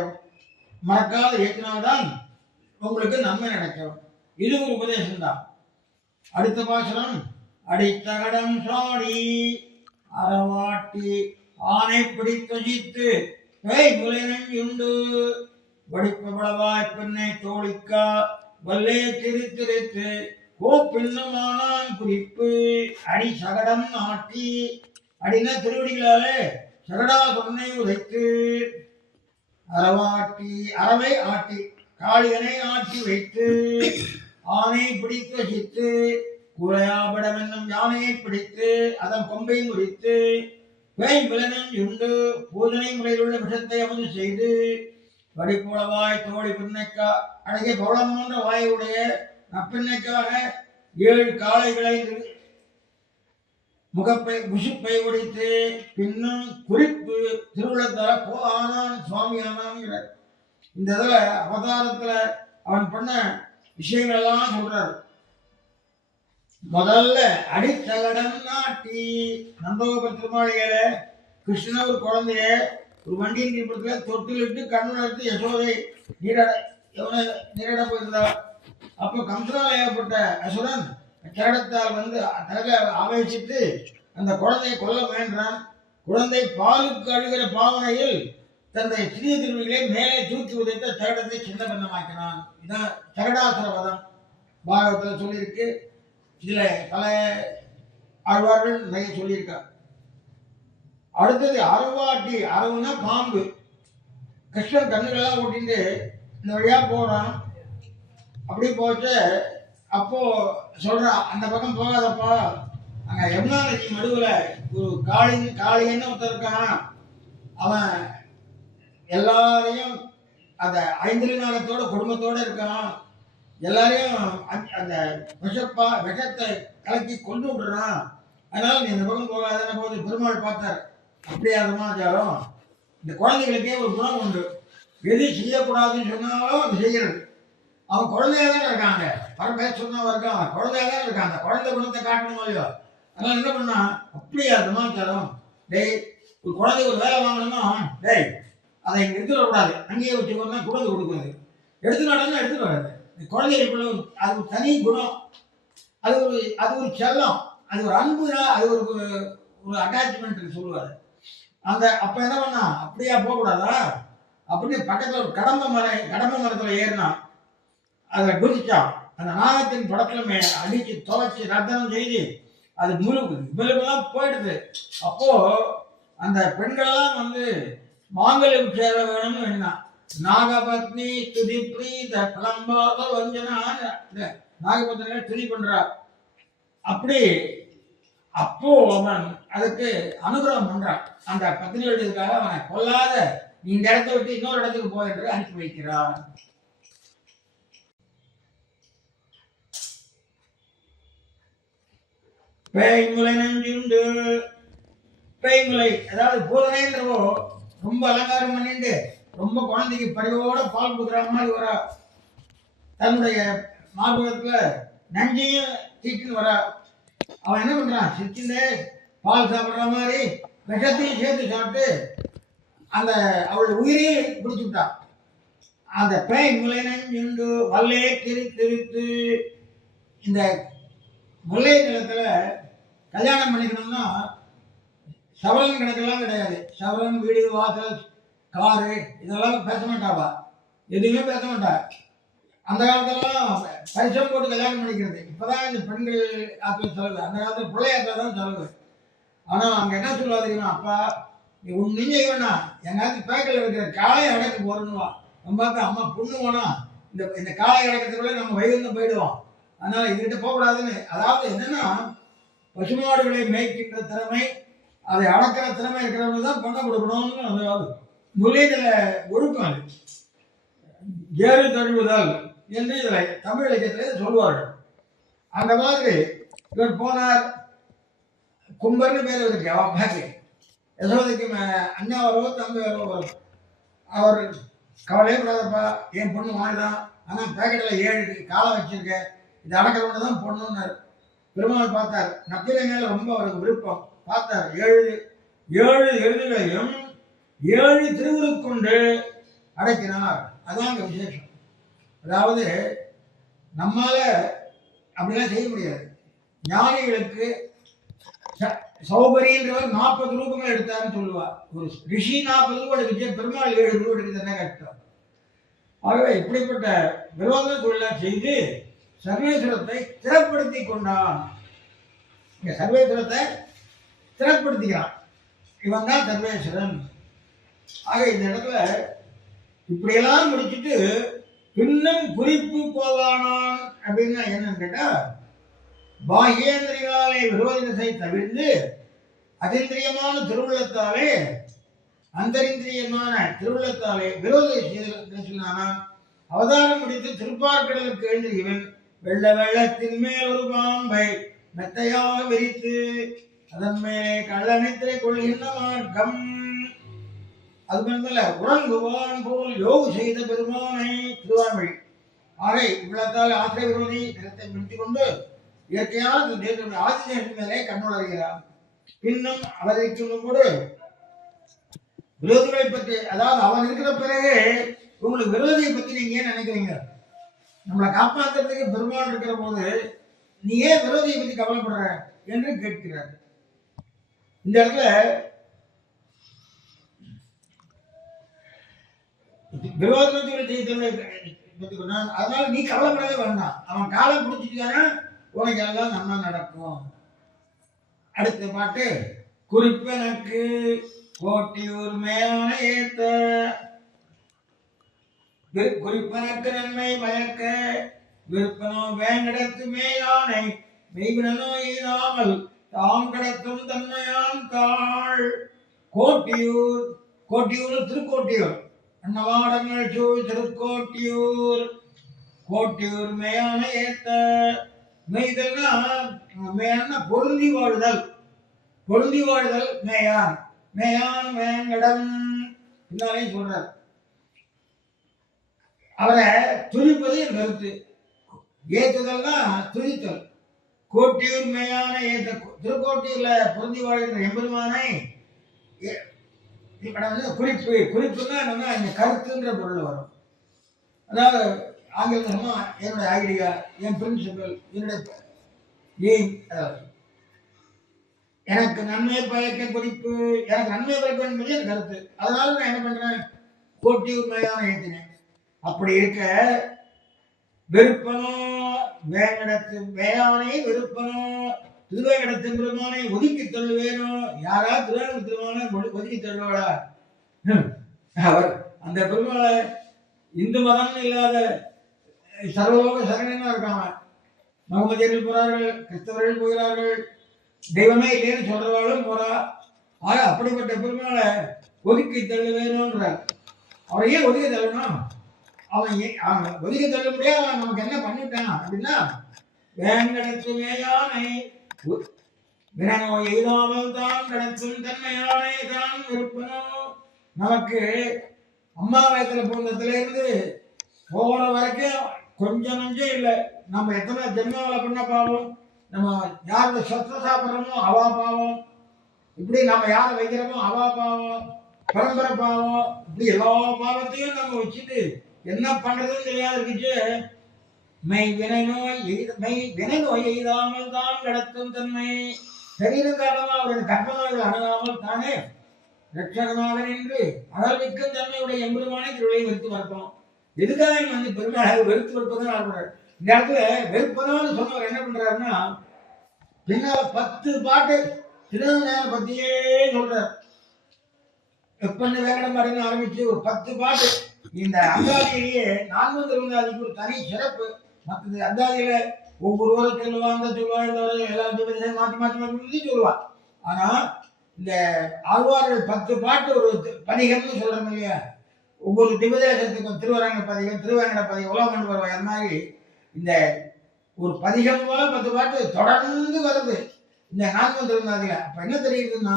மறக்காத ஏற்றினால்தான் உங்களுக்கு நன்மை நடக்கும். இது ஒரு உபதேசம் தான். அடுத்த பாசனம், அடித்தகடம் சாடி அறவாட்டி ஆனை பிடித்தொழித்து முலையுண்டு வடிப்பவளவாய் பெண்ணை தோழிக்கா வல்லே திரித்திரித்து கோப்பின்னமானான் குறிப்பு அடி சகடம் நாட்டி. அடினா திருவடிகளாலே சகடாசுரனை உதைத்து அறவாட்டி அறவை ஆட்டி காளியனை ஆட்டி வைத்து ஆனை பிடித்து வசித்து குறையாபடம் என்னும் யானையை பிடித்து அதன் கொம்பை முறித்து விலனன் உண்டு பூஜனை முறையில் உள்ள விஷத்தை அமது செய்து வடிப்போளவாய் தோழி பின்னைக்கா அழகிய பவளம் போன்ற வாயுடைய நப்பின்னைக்காக 7 காளைகளை முகப்பை முசுப்பை ஒடித்து பின்னும் குறிப்பு திருவிழத்தார போ ஆனான் சுவாமி ஆனான்ங்கிறார். இந்த இதுல அவதாரத்துல அவன் பண்ண விஷயங்கள் எல்லாம் சொல்றாரு. முதல்ல அடித்தகடம் நாட்டி நந்தகோபுர திருமாளிகையில கிருஷ்ண ஒரு குழந்தைய ஒரு வண்டியின் தீபத்துல தொட்டிலிட்டு கண்ணு எடுத்து யசோதை நீராட போயிருந்தார். அப்போ கம்சனால் ஏற்பட்ட அசுரன் சகடத்தால் தனக்கு ஆவேசித்து அந்த குழந்தையை கொல்ல முயன்றான். குழந்தை பாலுக்கு அழுகிற பாவனையில் தன்னுடைய சிறிய திருவிகளை மேலே தூக்கி உதைத்த சகடத்தை சின்ன பந்தமாக்கினான். இதான் சகடாசுர வதம் பாகவத்தில் சொல்லியிருக்கு. இதுல பல ஆழ்வார்கள் நிறைய சொல்லியிருக்கார். அடுத்தது அறவாட்டி. அறவுனா பாம்பு. கிருஷ்ணன் கண்ணுகள்லாம் ஓட்டிட்டு இந்த வழியா போறான். அப்படி போச்சு. அப்போ சொல்றான், அந்த பக்கம் போகாதப்பா, அங்க யமுனா நதி மடுவுல ஒரு காளின்னு ஒருத்தர் இருக்கான். அவன் எல்லாரையும் அந்த 5 நாளத்தோட குடும்பத்தோட இருக்கான். எல்லாரையும் அந்த விஷத்தை கலக்கி கொண்டு விடுறான். அதனால நீ இந்த பக்கம் போகாத போது பெருமாள் பார்த்தார். அப்படியே சமாச்சாரம். இந்த குழந்தைகளுக்கே ஒரு குணம் உண்டு. எது செய்யக்கூடாதுன்னு சொன்னாலும் அது செய்யறது. அவன் குழந்தையா தானே இருக்காங்க. பரம்பே சொன்னவன் இருக்கான், குழந்தையா தான் இருக்காங்க. குழந்தை குணத்தை காட்டணும் இல்லையோ. அதனால என்ன பண்ணா, அப்படியா சமாச்சாரம். டேய், ஒரு குழந்தை ஒரு வேலை வாங்கணுமா, டேய் அதை இங்கே எடுத்துடக்கூடாது, அங்கேயே வச்சுக்கோன்னா குழந்தை கொடுக்குறது. எடுத்து நடந்தா எடுத்துட்டு வராது. குழந்தைகளுக்குள்ள அது ஒரு தனி குணம். அது ஒரு செல்லம், அது ஒரு அன்பு, அது ஒரு அட்டாச்மெண்ட் சொல்லுவாரு. அந்த அப்ப என்ன பண்ணா, அப்படியா போகக்கூடாதா அப்படின்னு பக்கத்துல ஒரு கடம்ப மரத்துல ஏறினான். அதில் குதிச்சான். அந்த நாகத்தின் படத்துல அடிச்சு துவைச்சி ரத்தனம் செய்து அது முழுகுலாம் போயிடுது. அப்போ அந்த பெண்களெல்லாம் மாங்கல்யம் சேர வேணும்னு எண்ணான். நாகபத்னி துதி பிரீத பலம்பாத வஞ்சனான நாகபத்னியை துதி பண்றா. அப்படி அப்போ அவன் அதுக்கு அனுகிரகம் பண்றான். அந்த பத்னிகளுக்காக அவனை கொல்லாத, நீ இந்த இடத்தை விட்டு இன்னொரு இடத்துக்கு போய் என்று அனுப்பி வைக்கிறான். பேய்முலை நஞ்சுண்டு. பேய்முலை அதாவது பூதனைன்றவோ ரொம்ப அலங்காரம் பண்ணிட்டு ரொம்ப குழந்தைக்கு பரிவோட பால் கொடுக்குற மாதிரி வர, தன்னுடைய மார்பகத்துல நஞ்சையும் தீட்டுன்னு வர. அவன் என்ன பண்றான், சிரிச்சுட்டு பால் சாப்பிட்ற மாதிரி விஷத்தையும் சேர்த்து சாப்பிட்டு அந்த அவளுடைய உயிரையும் பிடிச்சு விட்டான். அந்த பேய் முலை நஞ்சுண்டு வல்லே திரித்து. இந்த முல்லை நிலத்துல கல்யாணம் பண்ணிக்கணும்னா சவரன் கணக்கெல்லாம் கிடையாது. சவரன், வீடு, வாசல், காரு இதெல்லாம் பேச மாட்டாவா, எதுவுமே பேச மாட்டா. அந்த காலத்துலலாம் பரிசம் போட்டு கல்யாணம் பண்ணிக்கிறது. இப்போதான் இந்த பெண்கள் ஆப்பிள் செலவு. அந்த காலத்தில் பிள்ளையாத்திர தான் செலவு. ஆனால் அங்கே என்ன சொல்லுவா தெரியுமா, அப்பா நீ ஒன்றும் செய்ய வேணாம், எங்காச்சும் பேக்கில் இருக்கிற காளையை அடக்க போறணுவா. நம்ம பார்த்து அம்மா பொண்ணு போனா இந்த காளை அடக்கிறதுக்குள்ள நம்ம வயிறு போயிடுவோம். அதனால இதுகிட்ட போகக்கூடாதுன்னு. அதாவது என்னன்னா, பசுமாடுகளை மேய்க்கின்ற திறமை, அதை அடக்கிற திறமை இருக்கிறவங்க தான் பண்ண கொடுக்கணும்னு அந்த மொழியில ஒழுக்கம் அது. ஏறு தழுவுதல் என்று இதில் தமிழ் இலக்கியத்தில் சொல்வார்கள். அந்த மாதிரி இவர் போனார். கும்பர்னு பேர் இருக்கு. அவன் யசோதைக்கு அண்ணாவரோ தம்பியாரோ வரும். அவர் கவலையப்படாதப்பா, என் பொண்ணு வாங்கிதான், ஆனால் பேக்கெட்டில் 7 காலம் வச்சிருக்கேன், இது அடக்கிறவங்க தான் பொண்ணுன்னார். பெருமாள் பார்த்தார். நப்பினை மேல ரொம்ப அவருக்கு விருப்பம். பார்த்தார். 7 எருதுகளையும் 7 திருவுருக்கொண்டு அடக்கினார். அதான் அங்கே விசேஷம். அதாவது நம்மால அப்படிலாம் செய்ய முடியாது. ஞானிகளுக்கு சௌபரின்றவர் 40 ரூபங்கள் எடுத்தாருன்னு சொல்லுவார். ஒரு ரிஷி 40 ரூபாய் எடுத்துச்சு, பெருமாள் 7 ரூபாய் எடுக்குதுன்னா கஷ்டம். ஆகவே இப்படிப்பட்ட விரோத தொழிலாக செய்து சர்வேஸ்வரத்தை திறப்படுத்தி கொண்டான். இங்க சர்வேஸ்வரத்தை திறப்படுத்திக்கிறான். இவன் தான் சர்வேஸ்வரன். ஆக இந்த இடத்துல இப்படியெல்லாம் முடிச்சுட்டு பின்னும் குறிப்பு போவானான் அப்படின்னா என்னன்னு கேட்டா, பாஹ்யேந்திரியாலே விரோதிசை தவிர்த்து அதேந்திரியமான திருவுள்ளத்தாலே அந்தரிந்திரியமான திருவுள்ளத்தாலே விரோதி செய்தான். அவதாரம் முடித்து திருப்பார்கடலுக்கு எழுந்தியவன் வெள்ள வெள்ளத்தின் மேல் ஒரு பாம்பை மெத்தையாக விரித்து அதன் மேலே கள்ளநித்திரை கொள்கின்ற மார்க்கம். அது மட்டுமல்ல, உறங்குவான் போல் யோகு செய்த பெருமானை திருவாய்மொழி. ஆகை இவ்வளத்தால் ஆசிரிய விரோதி நிலத்தை முடித்துக் கொண்டு இயற்கையான ஆதிசேஷன் மேலே கண்ணுணர்கிறார். பின்னும் அவதரிக்கும் போது விரோதிகளை பற்றி, அதாவது அவன் இருக்கிற பிறகு உங்களுக்கு விரோதியை பற்றி நீங்க ஏன் நினைக்கிறீங்க? நம்மளை காப்பாற்றுறதுக்கு பெருமாள் இருக்கிற போது நீ ஏன் விரோதியை பற்றி கவலைப்படுற என்று கேட்கிறார். இந்த இடத்துல விரோதத்தில் செய்ய, அதனால நீ கவலைப்படவே வேண்டாம். அவன் காலை பிடிச்சிட்டானா உனக்கு எல்லாம் நல்லா நடக்கும். அடுத்த பாட்டு, குறிப்பெனக்கு கோட்டியூர் மேலான ஏத்த குறிப்பெனக்கு நன்மை பயக்க விற்பனோ வேங்கடத்து மேயானை மெய்வினோ ஈராமல் தாம் கடத்தும் தன்மையான் தாள். கோட்டியூர், கோட்டியூர் திருக்கோட்டியூர், அன்னவாடங்கள் சூழ் திருக்கோட்டியூர். கோட்டியூர் மேயான ஏத்த, மெய்தல்னா மேயான பொருந்தி வாழ்தல், பொருந்தி வாழ்தல் மேயான், மேயான் வேங்கடம் பின்னாலே சொல்றார். அவரை துதிப்பது என் கருத்து, ஏத்துதல்னா துதித்தல். கோட்டியூர் மேயான ஏத்த, திருக்கோட்டியூர்ல பொருந்தி வாழ்கின்ற எம்பெருமானை குறிப்பு, குறிப்புன்னா என்னன்னா இந்த கருத்துன்ற பொருள் வரும். அதாவது ஆங்கிலம் என்னுடைய ஐடியா, என் பிரின்சிபல், என்னுடைய எய்ம், எனக்கு நன்மை பயக்க குறிப்பு, எனக்கு நன்மை பயக்க என்பது என் கருத்து. அதனால நான் என்ன பண்றேன், கோட்டியூர் மேயான ஏற்றினேன். அப்படி இருக்க வெறுப்பனோ வேங்கடத்து மேயானை வெறுப்பனோ திருவேங்கடத்தின் பெருமானை ஒதுக்கி தள்ளுவேனோ. யாரா திருவேங்கட திருமானை ஒதுக்கி தள்ளுவாடா? அவர் அந்த பெருமாளை இந்து மதம் இல்லாத சர்வலோக சரணனா இருக்காங்க. முகமதியர்கள் போறார்கள், கிறிஸ்தவர்கள் போகிறார்கள், தெய்வமே இல்லைன்னு சொல்றவாளும் போறா. ஆக அப்படிப்பட்ட பெருமாளை ஒதுக்கி தள்ளுவேணுன்றார். அவரை ஏன் ஒதுக்கி தள்ளணும்? அவன் ஒதுக்கி தள்ள முடியாது. அவன் நமக்கு என்ன பண்ணிட்டான் அப்படின்னா, வேங்கடத்து மேயானை வினோ எய்தாமல் தான் கடத்தும் தன்மையானை தான் விருப்பனோ. நமக்கு அம்மா வயசுல போனதுல இருந்து போற வரைக்கும் கொஞ்சம் நஞ்சம் இல்லை. நம்ம எத்தனை ஜென்மாவில் பண்ண பாவம், நம்ம யாரோட சொத்தை சாப்பிட்றோமோ அவா பாவம், இப்படி நம்ம யாரை வைக்கிறோமோ அவா பாவம், பரம்பரை பாவம், இப்படி எல்லா பாவத்தையும் நம்ம வச்சுட்டு என்ன பண்றதுன்னு தெரியாது இருந்துச்சு. மெய் வினை நோய் எய்தாமல் தான் கடத்தும் தன்மை. சரீரம் காரணமாக அவரது கர்ம நோய்கள் அணுகாமல் தானே ரட்சகமாக நின்று அகல்மிக்க தன்மையுடைய எம்பெருமானை திருவிழை வெறுத்து வரப்போம். எதுக்காக வந்து பெருமாளை வெறுத்து வைப்பதுன்னு ஆடுறாரு. இந்த இடத்துல வெறுப்பதான்னு சொன்னவர் என்ன பண்றாருன்னா, பின்னால 10 பாட்டு திருநெல்வேலியை பத்தியே சொல்றார். எப்பன்னு வேங்கடம் பாடுன்னு ஆரம்பிச்சு ஒரு 10 பாட்டு. இந்த அந்தாதியிலேயே 4 திருவந்தாதிக்கு ஒரு தனி சிறப்பு. மற்றது அந்தாதியில ஒவ்வொருவரும் சொல்லுவாங்க சொல்லுவாங்க எல்லாம் மாற்றி மாற்றி மாற்றி சொல்லுவாள். ஆனா இந்த ஆழ்வார்கள் 10 பாட்டு ஒரு பதிகம்னு சொல்றாங்க இல்லையா, ஒவ்வொரு திவதேசத்துக்கும் திருவரங்க பதிகம், திருவேங்கட பதிகம், உலகம் வருவாய், அது மாதிரி இந்த ஒரு பதிகம் போல 10 பாட்டு தொடர்ந்து வருது இந்த 4 திருநாதில. அப்ப என்ன தெரியுதுன்னா,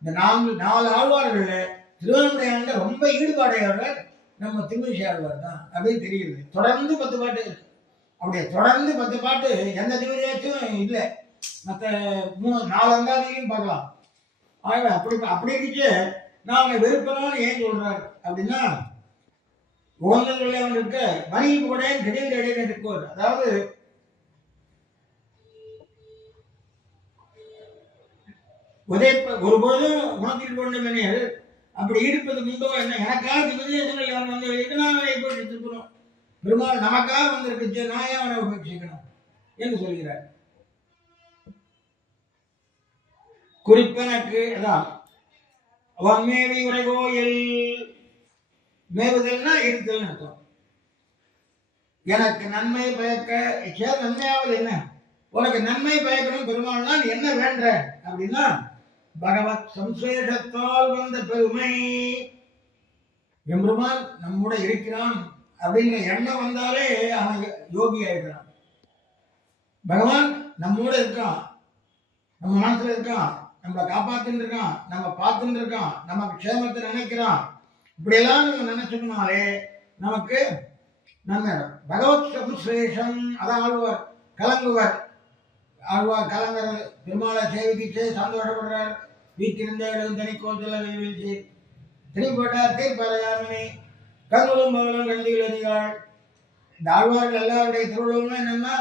இந்த 4 ஆழ்வார்கள் திருவண்ணாமலை ரொம்ப ஈடுபாடையவர்கள் நம்ம திருமிசை ஆழ்வார் தான் அப்படின்னு தெரியுது. தொடர்ந்து 10 பாட்டு இருக்கு. அப்படியே தொடர்ந்து 10 பாட்டு எந்த திவதேசத்தும் இல்லை, மற்ற 4 அங்காதிலையும் பார்க்கலாம். ஆகவே அப்படி இருந்துச்சு நாங்க வெறுப்பலான்னு ஏன் சொல்றாரு அப்படின்னா, உகந்தவர்களே இருக்க மணிக்கு கூட திடீர் இடையில இருக்கும். அதாவது ஒருபோதும் உணர்த்திட்டு கொண்ட மனிதர் அப்படி ஈடுப்பது முன்போ என்ன எனக்காக விதேசங்கள் யார் வந்து நான் போய் எடுத்துக்கணும், பெருமாள் நமக்காக வந்திருக்கு, நான் ஏன் அவனை உபேட்சிக்கணும் என்று சொல்கிறார். குறிப்பெனக்கு அதான் அவன் மேவி உரைகோயில், மேவுதல்னா இருத்தல் அர்த்தம். எனக்கு நன்மை பயக்க நன்மையாவது என்ன, உனக்கு நன்மை பயக்கணும் பெருமாள்னா நீ என்ன வேண்ட அப்படின்னா, பகவத் சம்சேஷத்தால் வந்த பெருமை, எம்பெருமான் நம்மோட இருக்கிறான் அப்படிங்கிற எண்ணம் வந்தாலே அவன் யோகி ஆயிடுறான். பகவான் நம்மோட இருக்கான், நம்ம மனசுல இருக்கான், நம்மளை காப்பாத்தின்னு இருக்கான், நம்ம பார்த்துட்டு இருக்கான், நமக்கு க்ஷேமத்தை நினைக்கிறான், இப்படியெல்லாம் நம்ம நினைச்சோம்னாலே நமக்கு நன்மை. பகவத் சம்சேஷம் அதான் ஆழ்வார் கலங்குவர், ஆழ்வார் கலங்குற பெருமாளை சேவிக்கிட்டு சந்தோஷப்படுறார். வீட்டிருந்த தனி கோச்சல வீழ்ச்சி திருப்பட்டார் தீர்ப்பறையாமனே கண்களும் மகளும் கண்டிகள் அறிவாள். இந்த ஆழ்வார்கள் எல்லாருடைய திருவிழாவும் என்னன்னா,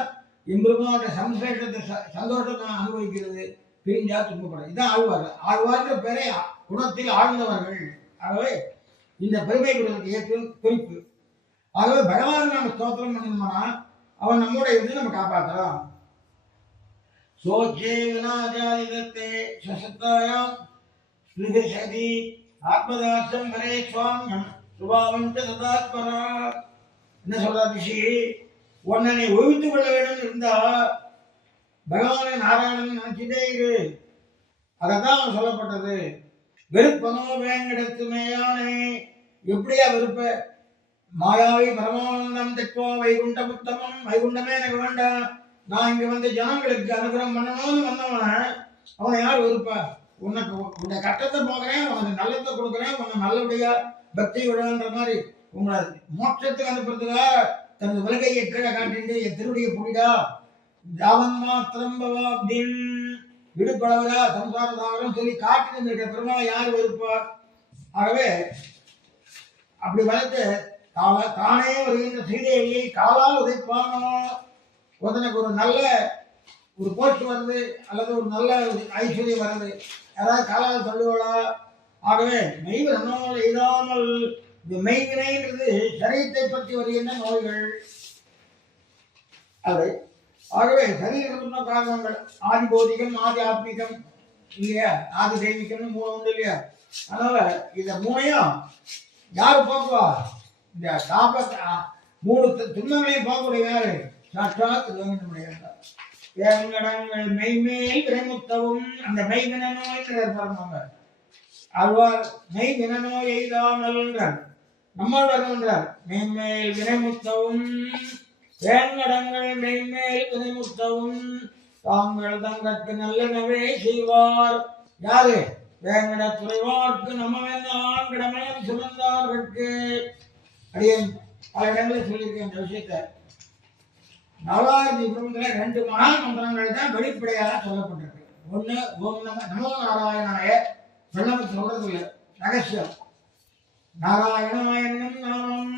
எம்பெருமானுடைய சம்சேஷத்தை சந்தோஷத்தை அனுபவிக்கிறது, பிரிஞ்சா துன்பப்படும். இதுதான் ஆழ்வார்கள். ஆழ்வார்கள் பெரிய குணத்தில் ஆழ்ந்தவர்கள். ஆகவே இந்த பெருமை ஏற்று குறிப்பு. ஆகவே பகவான் நம்ம ஸ்தோத்திரம் பண்ணணும்னா அவன் நம்மோட இருந்து நம்ம காப்பாற்றலாம். சோச்சே வினாஜாதிதத்தே சசத்தாயாம் ஸ்ருதிசதி ஆத்மதாசம் ஹரே சுவாமியம் சுபாவம் சதாத்மரா. என்ன சொல்றார் ரிஷி, உன்னை நீ ஒழித்துக் கொள்ள வேண்டும் இருந்தா பகவானை நாராயணன் நினைச்சிட்டே இரு. அதான் அவன் சொல்லப்பட்டது. வெறுப்பனோ வேங்கடத்து மேயானே, எப்படியா வெறுப்ப, மாயாவி பரமானந்தம் தெற்கோ வைகுண்ட புத்தமம், வைகுண்டமே எனக்கு வேண்டாம், நான் இங்க வந்து ஜனங்களுக்கு அனுகிரகம் பண்ணணும்னு வந்தவன அவனை யார் வெறுப்பா? உனக்கு உன்னை கட்டத்தை போகிறேன், உனக்கு நல்லத்தை கொடுக்குறேன், உன்னை நல்லபடியா பக்தி விழான்ற மாதிரி உங்களை மோட்சத்துக்கு அனுப்புறதுக்காக தனது விலகையை கீழே காட்டிட்டு என் திருவடியை புடிடா ஜாவன் மாத்திரம் அப்படின்னு விடுபடவதா சம்சாரதாகரம் சொல்லி காட்டிட்டு இருக்க பெருமாளை யார் வெறுப்பா? ஆகவே அப்படி வளர்த்து தானே வருகின்ற ஸ்ரீதேவியை காலால் உதைப்பானோ, ஒருத்தனுக்கு ஒரு நல்ல ஒரு போஸ்ட் வருது அல்லது ஒரு நல்ல ஐஸ்வர்யம் வருது, யாராவது காலால் தள்ளுவாளா? ஆகவே மெய்வனோ எய்தாமல், இந்த மெய்வினைன்றது சரீரத்தை பற்றி வருகின்ற நோய்கள் அது. ஆகவே சரீரம் காரணங்கள் ஆதி பௌதிகம் ஆதி ஆத்மிகம் இல்லையா, ஆதி தெய்வீகம்னு 3 உண்டு இல்லையா. அதனால இத 3ஐயும் யாரு போக்குவா? இந்த 3 துன்பங்களையும் போக்கக்கூடிய யாரு? சாட்சாத் வேங்கடங்கள் மெய்மேல் விரைமுத்தவும். அந்த மெய்வின நோய் பாருங்க, ஆழ்வார் மெய்வின நோய் எய்தாமல் என்றார், நம்மாழ்வார் என்றார் மெய்மேல் விரைமுத்தவும் வேங்கடங்கள் மெய்மேல் விரைமுத்தவும் தாங்கள் தங்கற்கு நல்லனவே செய்வார். யாரு? வேங்கட துறைவார்க்கு நம்மவெல்லாம் கிடமயம் சுமந்தார்களுக்கு. அடியேன் பல இடங்களில் சொல்லியிருக்கேன் இந்த விஷயத்தை. நவராத்திரி குடும்பத்தில் 2 மகா மந்திரங்கள் தான் வெளிப்படையாக சொல்லப்பட்டிருக்கு. ஒன்று ஓம் நமோ நாராயணாய, சொல்றது இல்லை, ரகசியம். நாராயணாய என்னும் நாமம்,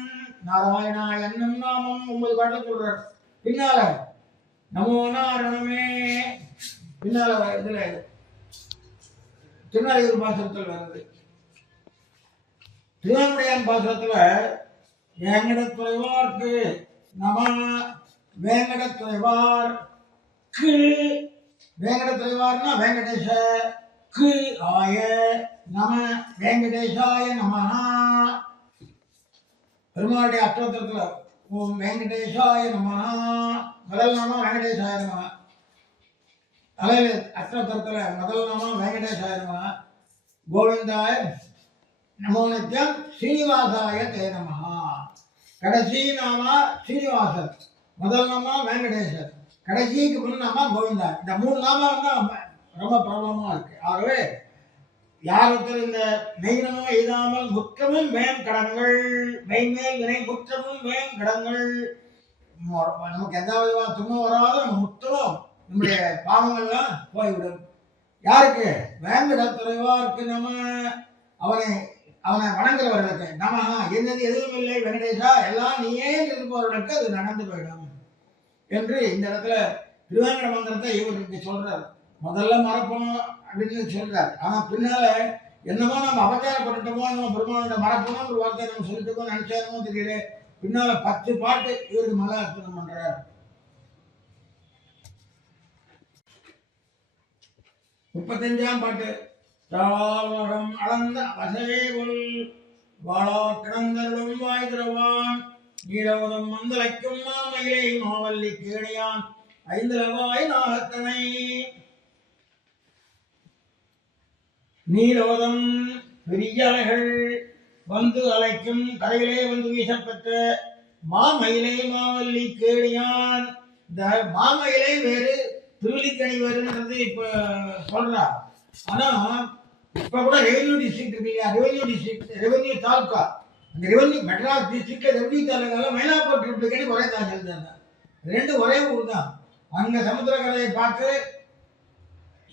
நாராயணாய என்னும் நாமம் 9 பாட்டில் சொல்றார். பின்னால நமோ நாராயணமே, பின்னால இதுல திருநாளையூர் பாசுரத்தில் வருது. திருவான்முடையான் பாசுரத்துல வேங்கடத்துறைவார்க்கு நம, வேங்கடத்துறைவார் க்கு, வேங்கடத்துறைவார்னா வேங்கடேஷ க்கு ஆய நம, வேங்கடேஷாய நம. பெருமாளுடைய அஷ்டோத்திரத்துல ஓம் வெங்கடேஷாய நமஹ. முதல் நாமம் வெங்கடேஷாய நமஹ. தலையில அஷ்டோத்தரத்துல முதல் நாமம் வெங்கடேஷாய நமஹ. கோவிந்தாய நமோ நித்யம் ஸ்ரீனிவாசாய தே நமஹ. கடைசி நாமா ஸ்ரீனிவாசர், முதல் நாமா வெங்கடேசர், கடைசிக்கு முன் நாமா கோவிந்தா. இந்த 3 நாமா தான் ரொம்ப பிரபலமா இருக்கு. ஆகவே யார் ஒருத்தர் இந்த மெய்னமோ எய்தாமல் முற்றமும் வேம் கடன்கள், மெய்மேல் வினை முற்றமும் வேம் கடன்கள், நமக்கு எந்த விதமான துன்பம் வராத நம்ம முற்றமும் நம்முடைய பாவங்கள்லாம் போய்விடும். யாருக்கு? வேங்கட துறைவாருக்கு நம்ம அவனை வணங்குறவர்களுக்கு நம என்னது எதுவும் இல்லை வெங்கடேஷா, எல்லாம் நீயே இருப்பவர்களுக்கு அது நடந்து போயிடும் என்று இந்த இடத்துல திருவேங்கட மந்திரத்தை இவருக்கு சொல்றார். முதல்ல மறப்போம் அப்படின்னு சொல்றார். ஆனா பின்னால என்னமோ நம்ம அபச்சாரப்பட்டுட்டோமோ, நம்ம பெருமானோட மறப்போம் ஒரு வார்த்தை நம்ம சொல்லிட்டோமோ நினைச்சாரமோ தெரியல. பின்னால 10 பாட்டு இவருக்கு மகா அர்ப்பணம் பண்றார். 35ஆம் பாட்டு. தாவரம் அளந்த வசைகுள் வாழா கிடந்தருளும் வாய் திரவான் நீரவதம் மந்தலைக்கும் மாமயிலை மாவல்லி கேணியான் ஐந்தலவாய் நாகத்தனை. நீரோதம் பெரிய அலைகள் வந்து அலைக்கும் கரையிலே வந்து வீசப்பட்ட மாமயிலை மாவல்லி கேணியான். இந்த மாமயிலை வேறு திருவல்லிக்கணி வேறுன்றது இப்ப சொல்றா. ஆனா இப்ப கூட ரெவென்யூ டிஸ்ட்ரிக்ட் இருக்கு இல்லையா, ரெவென்யூ தாலுக்கா, அந்த ரெவென்யூ மெட்ராஸ் டிஸ்ட்ரிக்ட் ரெவென்யூ தாலுக்கால மயிலாப்பூர் ட்ரிப்ளிகேணி ஒரே தான் எழுதுறாங்க. 2 ஒரே ஊர் தான். அங்க சமுத்திரக்கரையை பார்த்து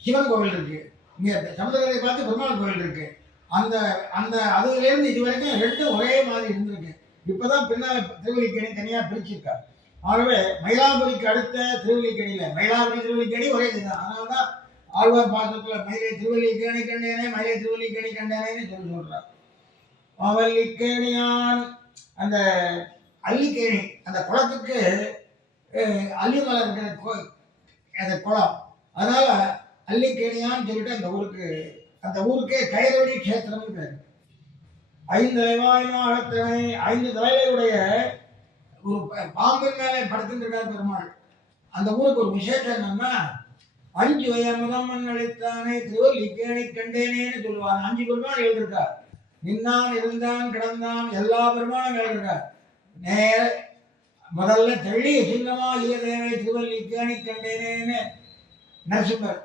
சிவன் கோவில் இருக்கு, இங்க சமுத்திரக்கரையை பார்த்து பெருமாள் கோவில் இருக்கு. அந்த அந்த அதுல இருந்து இது வரைக்கும் 2 ஒரே மாதிரி இருந்திருக்கு. இப்பதான் பின்னால திருவல்லிக்கேணி தனியா பிரிச்சிருக்காரு. ஆகவே மயிலாபுரிக்கு அடுத்த திருவல்லிக்கேணியில மயிலாபுரி திருவல்லிக்கேணி ஒரே இதுதான். அதனால்தான் ஆழ்வார் பாசத்துல மயிலை திருவல்லிக்கேணி கண்டேனே, மயிலை திருவல்லிக்கேணி கண்டேனேன்னு சொல்றார். மாவல்லிக்கேணியான் அந்த அல்லிக்கேணி, அந்த குளத்துக்கு அல்லிமலை இருக்கிற அந்த குளம், அதனால அல்லிக்கேணியான்னு சொல்லிட்டு அந்த ஊருக்கே கைரவடி கஷேத்திரம்னு பேரு. 5 தலைவாய் நாகத்தனை, 5 தலைவருடைய ஒரு பாம்பின் மேலே படுத்துருக்கார் பெருமாள். அந்த ஊருக்கு ஒரு விசேஷம் என்னன்னா 5 வயமுதம் அளித்தானே திருவல்லிக்கேணி கண்டேனேன்னு சொல்லுவாங்க. 5 பெருமாள் எழுதிருக்கார். நின்னான், இருந்தான், கிடந்தான், எல்லா பெருமாளும் எழுதிருக்கார். நேர முதல்ல தெளிய சின்னமா தேவை திருவல்லிக்கேணி கண்டேனேன்னு நரசிம்மர்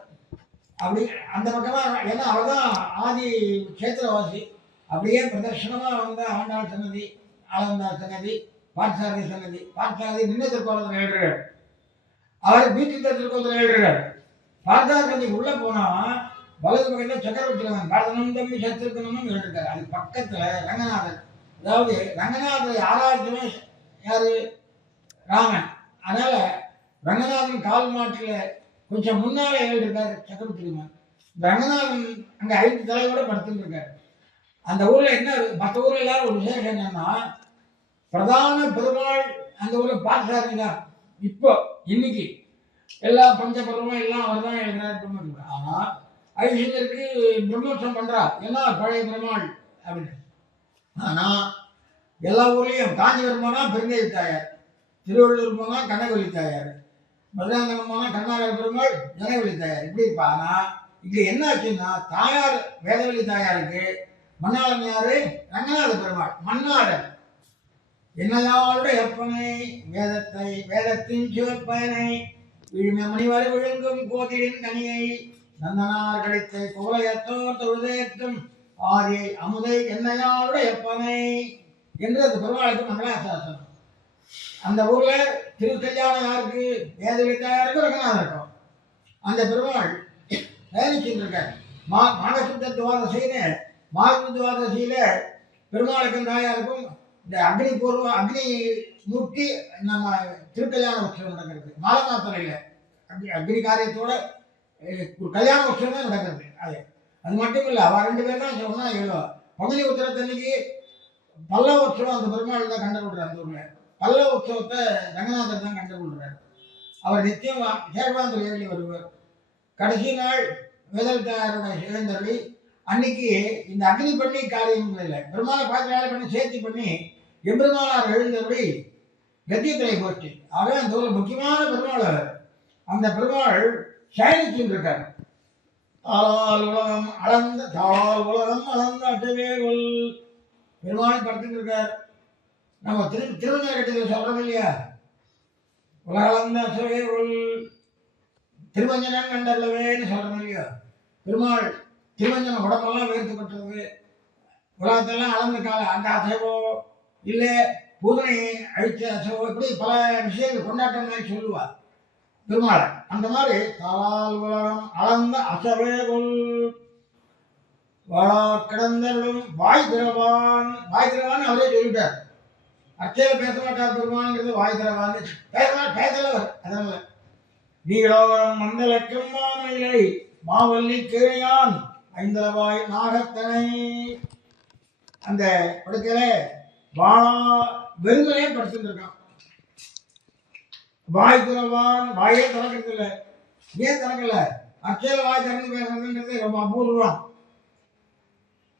அப்படி அந்த பக்கமா, ஏன்னா அவர்தான் ஆதி கஷேத்திரவாசி. அப்படியே பிரதர்ஷனமா வந்த ஆண்டாள் சன்னதி, ஆலந்தாள் சன்னதி, பாட்சாரதி சன்னதி. பாட்சாரதி நின்ன திருக்கோலத்தில் எழுதுறார், அவர் வீட்டுக்கு திருக்கோலத்தில் எழுதுறார். பாட்சாரதி உள்ள போனா வலது பக்கத்துல சக்கரவர்த்திவன் பாரதனும் தம்பி சத்திருக்கணும் எழுதிருக்காரு. அது பக்கத்துல ரங்கநாதர், அதாவது ரங்கநாதர் ஆராய்ச்சியுமே யாரு? ராமன். அதனால ரங்கநாதன் கால் மாட்டுல கொஞ்சம் முன்னாலே எழுதிருக்காரு சக்கரவர்த்திவன். ரங்கநாதன் அங்க 5 தலையோட படுத்துட்டு இருக்காரு. அந்த ஊர்ல என்ன, மற்ற ஊர்ல எல்லாரும் ஒரு விசேஷம் என்னன்னா, பிரதான பெருமாள் அந்த ஊர்ல பாட்சாரதி தான். இப்போ இன்னைக்கு எல்லா பஞ்சபருவமும் எல்லாம் அவர் தான் எழுதுறாரு. ஆனா ஐஸ்வர்யருக்கு பிரம்மோற்சவம் பண்றா, ஏன்னா பழைய பெருமாள் அப்படின்னு. ஆனா எல்லா ஊர்லயும் காஞ்சிபுரம் போனா பெருந்தேவி தாயார், திருவள்ளூர் போனா கனகவல்லி தாயார், மதுராந்தகம் போனா கருணாகர பெருமாள், ஜனகவல்லி தாயார், இப்படி இருப்பா. ஆனா இங்க என்ன ஆச்சுன்னா, தாயார் வேதவல்லி தாயாருக்கு மன்னாளன் யாரு? ரங்கநாத பெருமாள். மன்னாளன் என்னையாளோட எப்பனை வேதத்தை வேதத்தின் சிவப்பயனை விழுமை மணிவரை விழுங்கும் கோதிலின் கனியை நந்தனார் கழித்தை குவலையத்தோர் தொழுதேற்றும் ஆதியை அமுதை என்னையாளோட எப்பனை என்று அந்த பெருமாளுக்கு மங்களாசாசனம். அந்த ஊர்ல திருக்கல்யாணம் யாருக்கு? வேதவல்லி தாயாருக்கு, ரங்கநாதருக்கும். அந்த பெருமாள் பயணிச்சுட்டு இருக்காரு. மானசுத்த துவாதசின்னு மார்கு துவாதசியில பெருமாளுக்கும் தாயாருக்கும் இந்த அக்னி மூர்த்தி நம்ம திருக்கல்யாண உற்சவம் நடக்கிறது. மாலமாத்தலையில அக்னி காரியத்தோட ஒரு கல்யாண உற்சவம் தான் நடக்கிறது. அது மட்டும் இல்லை, அவ 2 பேர் தான் சொன்னா எழுவா. பங்குனி உத்திரத்தன்னைக்கு பல்லவ உற்சவம் அந்த பெருமாள் தான் கண்டுபிடுறாரு. அந்த ஊர்ல பல்லவ உற்சவத்தை ரங்கநாதர் தான் கண்டுபிடுறாரு. அவர் நித்தியம் சேகவாந்தர் ஏறி வருவார். கடைசி நாள் வேதவல்லி தாயாரோட எழுந்தருளி அன்னைக்கு இந்த அக்னி பண்ணி காரியம் இல்லை, பெருமாளை பார்த்து வேலை பண்ணி சேர்த்தி பண்ணி எம்பெருமானார் எழுந்தபடி கத்தியத்திலே போச்சு. ஆகவே அந்த ஒரு முக்கியமான பெருமாள் அவர். அந்த பெருமாள் சயனிச்சுட்டு இருக்கார். தாளால் உலகம் அளந்த அட்டவேல் பெருமாள் படுத்துட்டு இருக்கார். நம்ம திருவஞ்சனத்தில் சொல்றோம் இல்லையா, உலகளந்த அசவேல் திருவஞ்சனம் கண்டல்லவேன்னு சொல்றோம் இல்லையா. பெருமாள் திருவஞ்சன உடம்பெல்லாம் வேர்த்துப்பட்டது, உலகத்தெல்லாம் அளந்த கால அந்த அசைவோ இல்லை பூதனை அழிச்ச அசைவோ, இப்படி பல விஷயங்கள் கொண்டாட்டம் மாதிரி சொல்லுவார் பெருமாள். அந்த மாதிரி தாளால் உலகம் அளந்த அசவேல் வாழா கிடந்தரும் வாய் திரவான் அவரே சொல்லிட்டார். அச்சையில பேச மாட்டார் பெருமான்ங்கிறது வாய் திரவான்னு பேசலவர். அதனால நீளோரம் மண்டலக்கும் மாமயிலை மாவல்லி கீழையான் ஐந்தலவாய் நாகத்தனை. அந்த படுக்கையில வாழா வெறுமனே படுத்துட்டு இருக்கான். வாய் திறவான், வாயே திறக்கிறது இல்லை. ஏன் திறக்கல? அச்சையில வாய் திறந்து பேசுறதுன்றது ரொம்ப அபூர்வம்.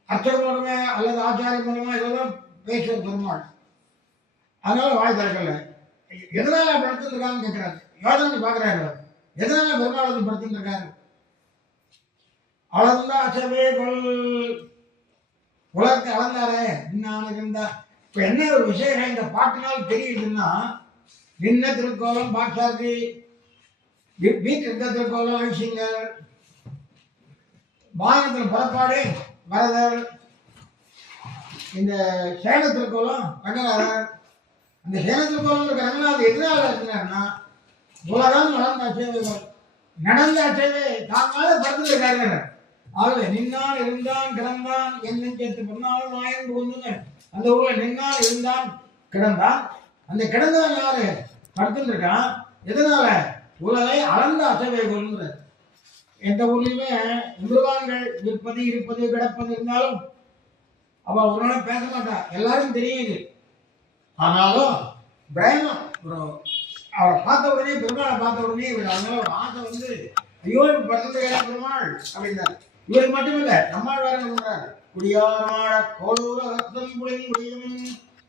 அச்சம் மூலமே அல்லது ஆச்சாரம் மூலமா இதெல்லாம் பேசுவது பெருமாள். அதனால வாய் திறக்கல. எதனால படுத்துட்டு இருக்கான்னு கேட்கிறாரு, யோசனை பாக்குறாரு. எதனால பெருமாள் வந்து படுத்துட்டு இருக்காரு? அளந்தா அச்சவே கொள், உலகத்தை அளந்தாரே இன்னானு இருந்தா. இப்ப என்ன ஒரு விஷயம் இந்த பாட்டினால் தெரியுதுன்னா, நின்ன திருக்கோலம் பாட்சார்த்தி, வீட்டிருந்த திருக்கோலம் அழிசிங்கர், வாகனத்தில் புறப்பாடு வரதர், இந்த சேன திருக்கோலம் ரங்கநாதர். அந்த சேன திருக்கோலம் ரங்கநாதர் எதிராக இருக்கிறாருன்னா, உலகம் வளர்ந்த அச்சேவைகள் நடந்த அச்சேவை தாங்கால படுத்து இருக்காரு. ஆகவே நின்னான் இருந்தான் கிடந்தான் என் நெஞ்சத்து பொன்னாலும் நாயன் புகுந்துங்க. அந்த ஊர்ல நின்னான் இருந்தான் கிடந்தான். அந்த கிடந்தவன் யாரு? படுத்துட்டு இருக்கான். எதனால? உலகை அளந்த அசைவைகள்ங்கிற. எந்த ஊர்லயுமே எம்பெருமான்கள் இருப்பது கிடப்பது இருந்தாலும் அவ ஒரு நாள் பேச மாட்டா, எல்லாருக்கும் தெரியுது. ஆனாலும் பிரயமம் அவரை பார்த்த உடனே, பெருமாளை பார்த்த உடனே அதனால ஒரு ஆசை வந்து, ஐயோ இப்ப படுத்துட்டு பெருமாள் அப்படின்னாரு. இவருக்கு மட்டுமில்லை, நம்மால் வேற சொல்றாரு. குடியாராட கோடூர ரத்தம் புலின் முடியும்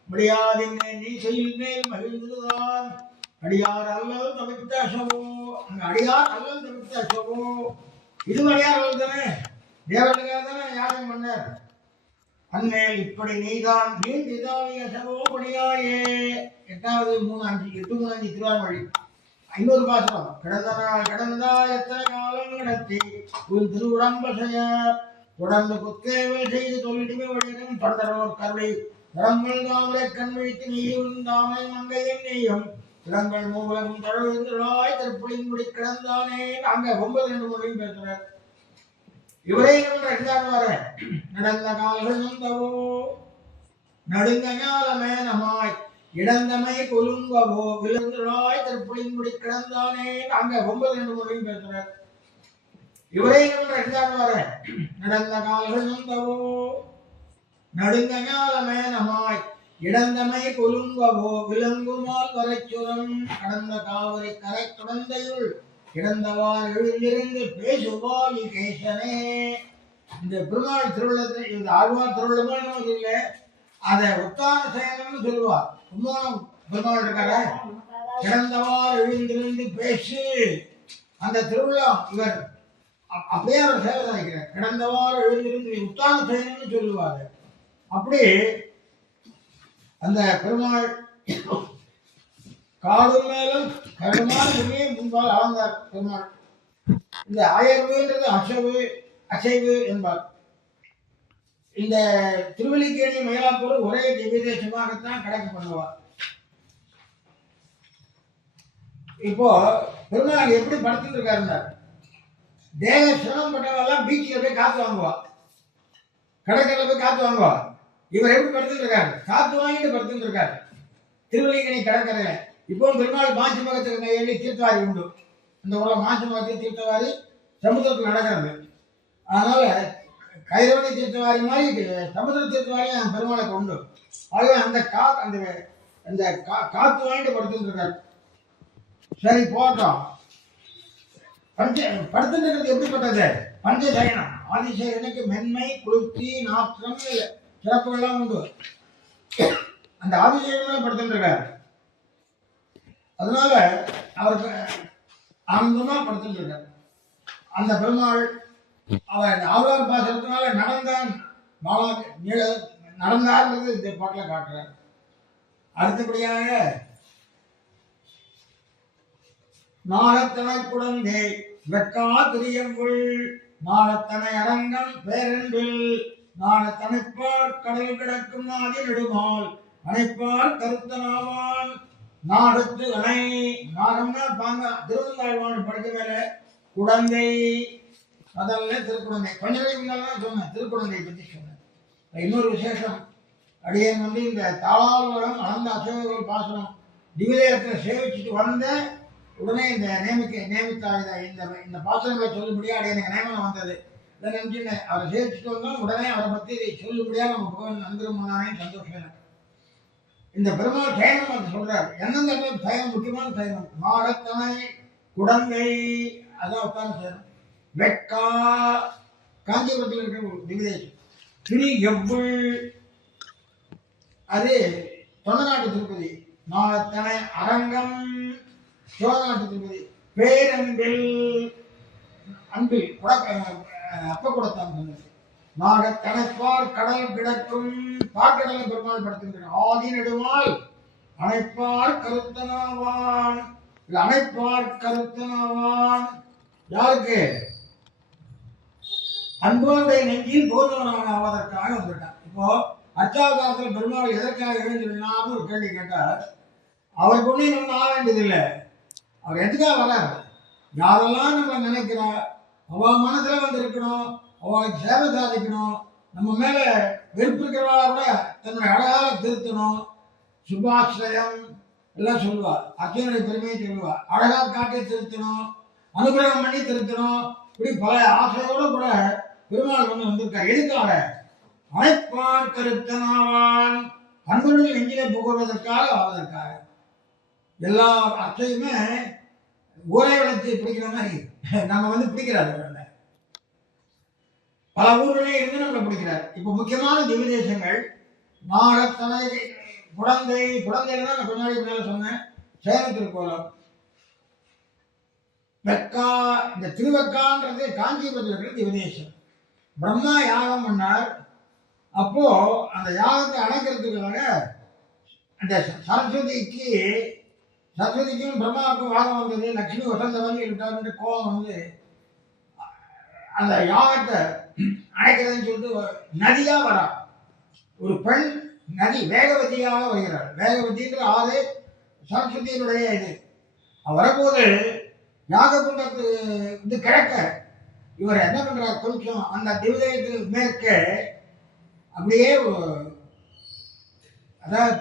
முடியாதின்மை நீ செய்யுமேல் மகிழ்ந்துதான் அடியார் அல்லல் தவிர்த்த அசவோ. அங்க அடியார் அல்லல் தவிர்த்த அசவோ, இது அடியார் அல்லல் தானே, தேவர்களுக்காக தானே யாகம் பண்ணார். அன்மேல் இப்படி நீதான் நீதாவி அசவோ படியாயே. 8வது 3-5 திருவாமொழி 500 பாசனம். கடந்தா எத்தனை காலம் நடத்தி உன் திருவுடம்பசைய தொடர்ந்து குத்தேவல் செய்து தொழிலுமே வழியும் தொடரோர் கருளை நிறங்கள் தாமரை கண் விழித்து நீயும் தாமரை மங்கையும் நீயும் இடங்கள் மூலம் தொடர்ந்தாய் திருப்புளின் முடி கிடந்தானே. அங்க 9 மொழியும் பேசுறார். இவரே வர நடந்த கால்கள் நந்தவோ நடுங்க ஞாலமே நமாய் இடந்தமை கொலுங்கவோ விழுந்துடாய் திருப்புளின் முடி கிடந்தானே. அங்க 9 மொழியும் பேசுறார். இவரே வர நடந்த கால்கள் நந்தவோ நடுங்க ஞாலமே நமாய் இடந்தமை கொலுங்கவோ விலங்குமால் வரைச்சுரம் கடந்த காவிரி கரை குழந்தையுள் கிடந்தவார் எழுந்திருந்து பேசுவாய் கேசனே. இந்த பெருமாள் திருவிழத்தை, இந்த ஆழ்வார் திருவிழமா இல்லை, அதை உத்தான சயனம்னு சொல்லுவார். கும்போணம் பெருமாள் இருக்கார, கிடந்தவார் எழுந்திருந்து பேசு. அந்த திருவிழா இவர் அப்படியே அவர் சேவை சாதிக்கிறார். கிடந்தவார் எழுந்திருந்து உத்தான சயனம்னு சொல்லுவார். அப்படி அந்த பெருமாள் காடும் மேலும் கருமான முன்னே முன்பால் அளந்தார் பெருமாள். இந்த ஆயர்வுன்றது அசைவு என்பார். இந்த திருவல்லிக்கேணி மயிலாப்பூர் ஒரே திவ்ய தேசமாகத்தான் கணக்கு பண்ணுவார். இப்போ பெருமாள் எப்படி படுத்துட்டு இருக்காருன்னா, தேக சிரமம் பட்டவெல்லாம் பீச்சில் போய் காத்து வாங்குவா, கடற்கரையில் போய் காத்து வாங்குவா. இவர் எப்படி படுத்துட்டு இருக்காரு? காத்து வாங்கிட்டு படுத்துட்டு இருக்காரு திருவல்லிக்கேணி கடற்கரையில. இப்போ பெருமாள் மாசி மகத்துக்கு எழுதி தீர்த்தவாரி உண்டு. இந்த ஊர்ல மாசி மகத்தை தீர்த்தவாரி சமுத்திரத்தில் நடக்கிறது. அதனால கைரவணி தீர்த்தவாரி மாதிரி சமுத்திர தீர்த்தவாரி பெருமாளுக்கு உண்டு. ஆகவே அந்த அந்த காத்து வாங்கிட்டு படுத்துட்டு இருக்காரு. சரி போட்டோம். படுத்துட்டு இருக்கிறது எப்படிப்பட்டது? பஞ்சசயனம். ஆதிசேகனுக்கு மென்மை குளிர்ச்சி நாற்றம் சிறப்புகள்லாம் உண்டு. அந்த ஆதிசேகன் படுத்துட்டு இருக்காரு. அதனால அவருக்கு ஆனந்தமா படுத்துட்டு இருக்காரு. அந்த பெருமாள் அவர் ஆழ்வார் பாசனத்தினால நடந்தார்ன்றது இந்த பாட்டில் காட்டுறார். அடுத்தபடியாக நாளத்தனை குழந்தை வெக்கா திரியங்குள் நாளத்தனை அரங்கம் பேரன்பில் நாளத்தனைப்பார் கடல் கிடக்கும் ஆதி நெடுமால் அணைப்பார் கருத்தனாவான் நாடுத்து அணை நாகம்னா பாங்க திருவந்தாழ்வான் படிக்க மேல குழந்தை அதெல்லாம் திருக்குழந்தை கொஞ்சம் முன்னால்தான் சொன்னேன், திருக்குழந்தை பற்றி சொன்னேன். இன்னொரு விசேஷம், அடியன் இந்த தாளாளம் அளந்த அசோகர்கள் பாசனம் திவிதேயத்தில் சேவிச்சுட்டு வந்த உடனே இந்த நியமித்த இந்த பாசனங்களை சொல்லும்படியா அடியனுக்கு நியமனம் வந்தது. இதை நினைச்சு அவரை சேவிச்சுட்டு வந்தோம், உடனே அவரை பற்றி சொல்லும்படியா நம்ம புகழ் நந்திரமானே சந்தோஷம். இந்த பெருமாள் சயனம் அது சொல்றாரு. எந்தெந்த சயனம் முக்கியமான சயனம், மாடத்தனை குடங்கை அதான் உட்கார்ந்து செய்யணும். வெக்கா காஞ்சிபுரத்தில் இருக்கிற திவிதேசம். திரு எவ்வுள் அது தொண்டநாட்டு திருப்பதி. நாளத்தனை அரங்கம் சோழநாட்டு திருப்பதி. பேரன்பில் அன்பில் அப்ப கொடுத்தான் சொன்னது. நாடத்தனைப்பார் கடல் கிடக்கும் பாக்கடலை பெருமாள் படுத்துகிறார். ஆதி நெடுமால் அணைப்பார் கருத்தனாவான். அணைப்பார் கருத்தனாவான் யாருக்கு? அன்போடைய நெஞ்சில் போதுவனாக ஆவதற்காக வந்துட்டான். இப்போ அச்சாவதாரத்தில் பெருமாள் எதற்காக எழுந்திருந்தாலும் ஒரு கேள்வி கேட்டார். அவர் கொண்டு நம்ம ஆக வேண்டியதில்லை, அவர் எதுக்காக வராது. யாரெல்லாம் நம்ம நினைக்கிறா அவ மனசுல வந்து இருக்கணும், அவளுக்கு சேவை சாதிக்கணும், நம்ம மேல வெறுப்பு இருக்கிறவளா கூட தன்னுடைய அழகால திருத்தணும், சுபாசிரயம் எல்லாம் சொல்லுவா, அர்ச்சனுடைய பெருமையை சொல்லுவா, அழகா காட்டி திருத்தணும், அனுகிரகம் பண்ணி திருத்தணும், இப்படி பல ஆசையோடு கூட பெருமாள் வந்திருக்கார். எதுக்காக? அழைப்பார் கருத்தனாவான் அன்புடன் நெஞ்சிலே புகழ்வதற்காக ஆவதற்காக. எல்லா அர்ச்சையுமே ஊரை வளர்த்து பிடிக்கிற மாதிரி நம்ம பிடிக்கிறாரு. பல ஊர்களே இருந்து நம்மளை பிடிக்கிறார். இப்போ முக்கியமான திவ்யதேசங்கள் நாகத்தனை குழந்தைன்னா நான் கொஞ்ச நாளைக்கு முன்னால சொன்னேன். சேலம் திருக்கோலம் வெக்கா, இந்த திருவெக்கான்றது காஞ்சிபுரத்தில் இருக்கிற திவ்யதேசம். பிரம்மா யாகம் பண்ணார். அப்போ அந்த யாகத்தை அணைக்கிறதுக்காக அந்த சரஸ்வதிக்கும் பிரம்மாவுக்கும் வாதம் வந்தது. லட்சுமி வசந்த வந்து விட்டார் கோபம் அந்த யாகத்தை அணைக்கிறதுன்னு சொல்லிட்டு நதியா வரா. ஒரு பெண் நதி வேகவதியாக வருகிறாள். வேகவதின்ற ஆறு சரஸ்வதியினுடைய இது. வரபோது யாக குண்டத்து கிழக்க இவர் என்ன பண்றார், கொஞ்சம் அந்த திவ்யதேசத்துக்கு மேற்க அப்படியே அதாவது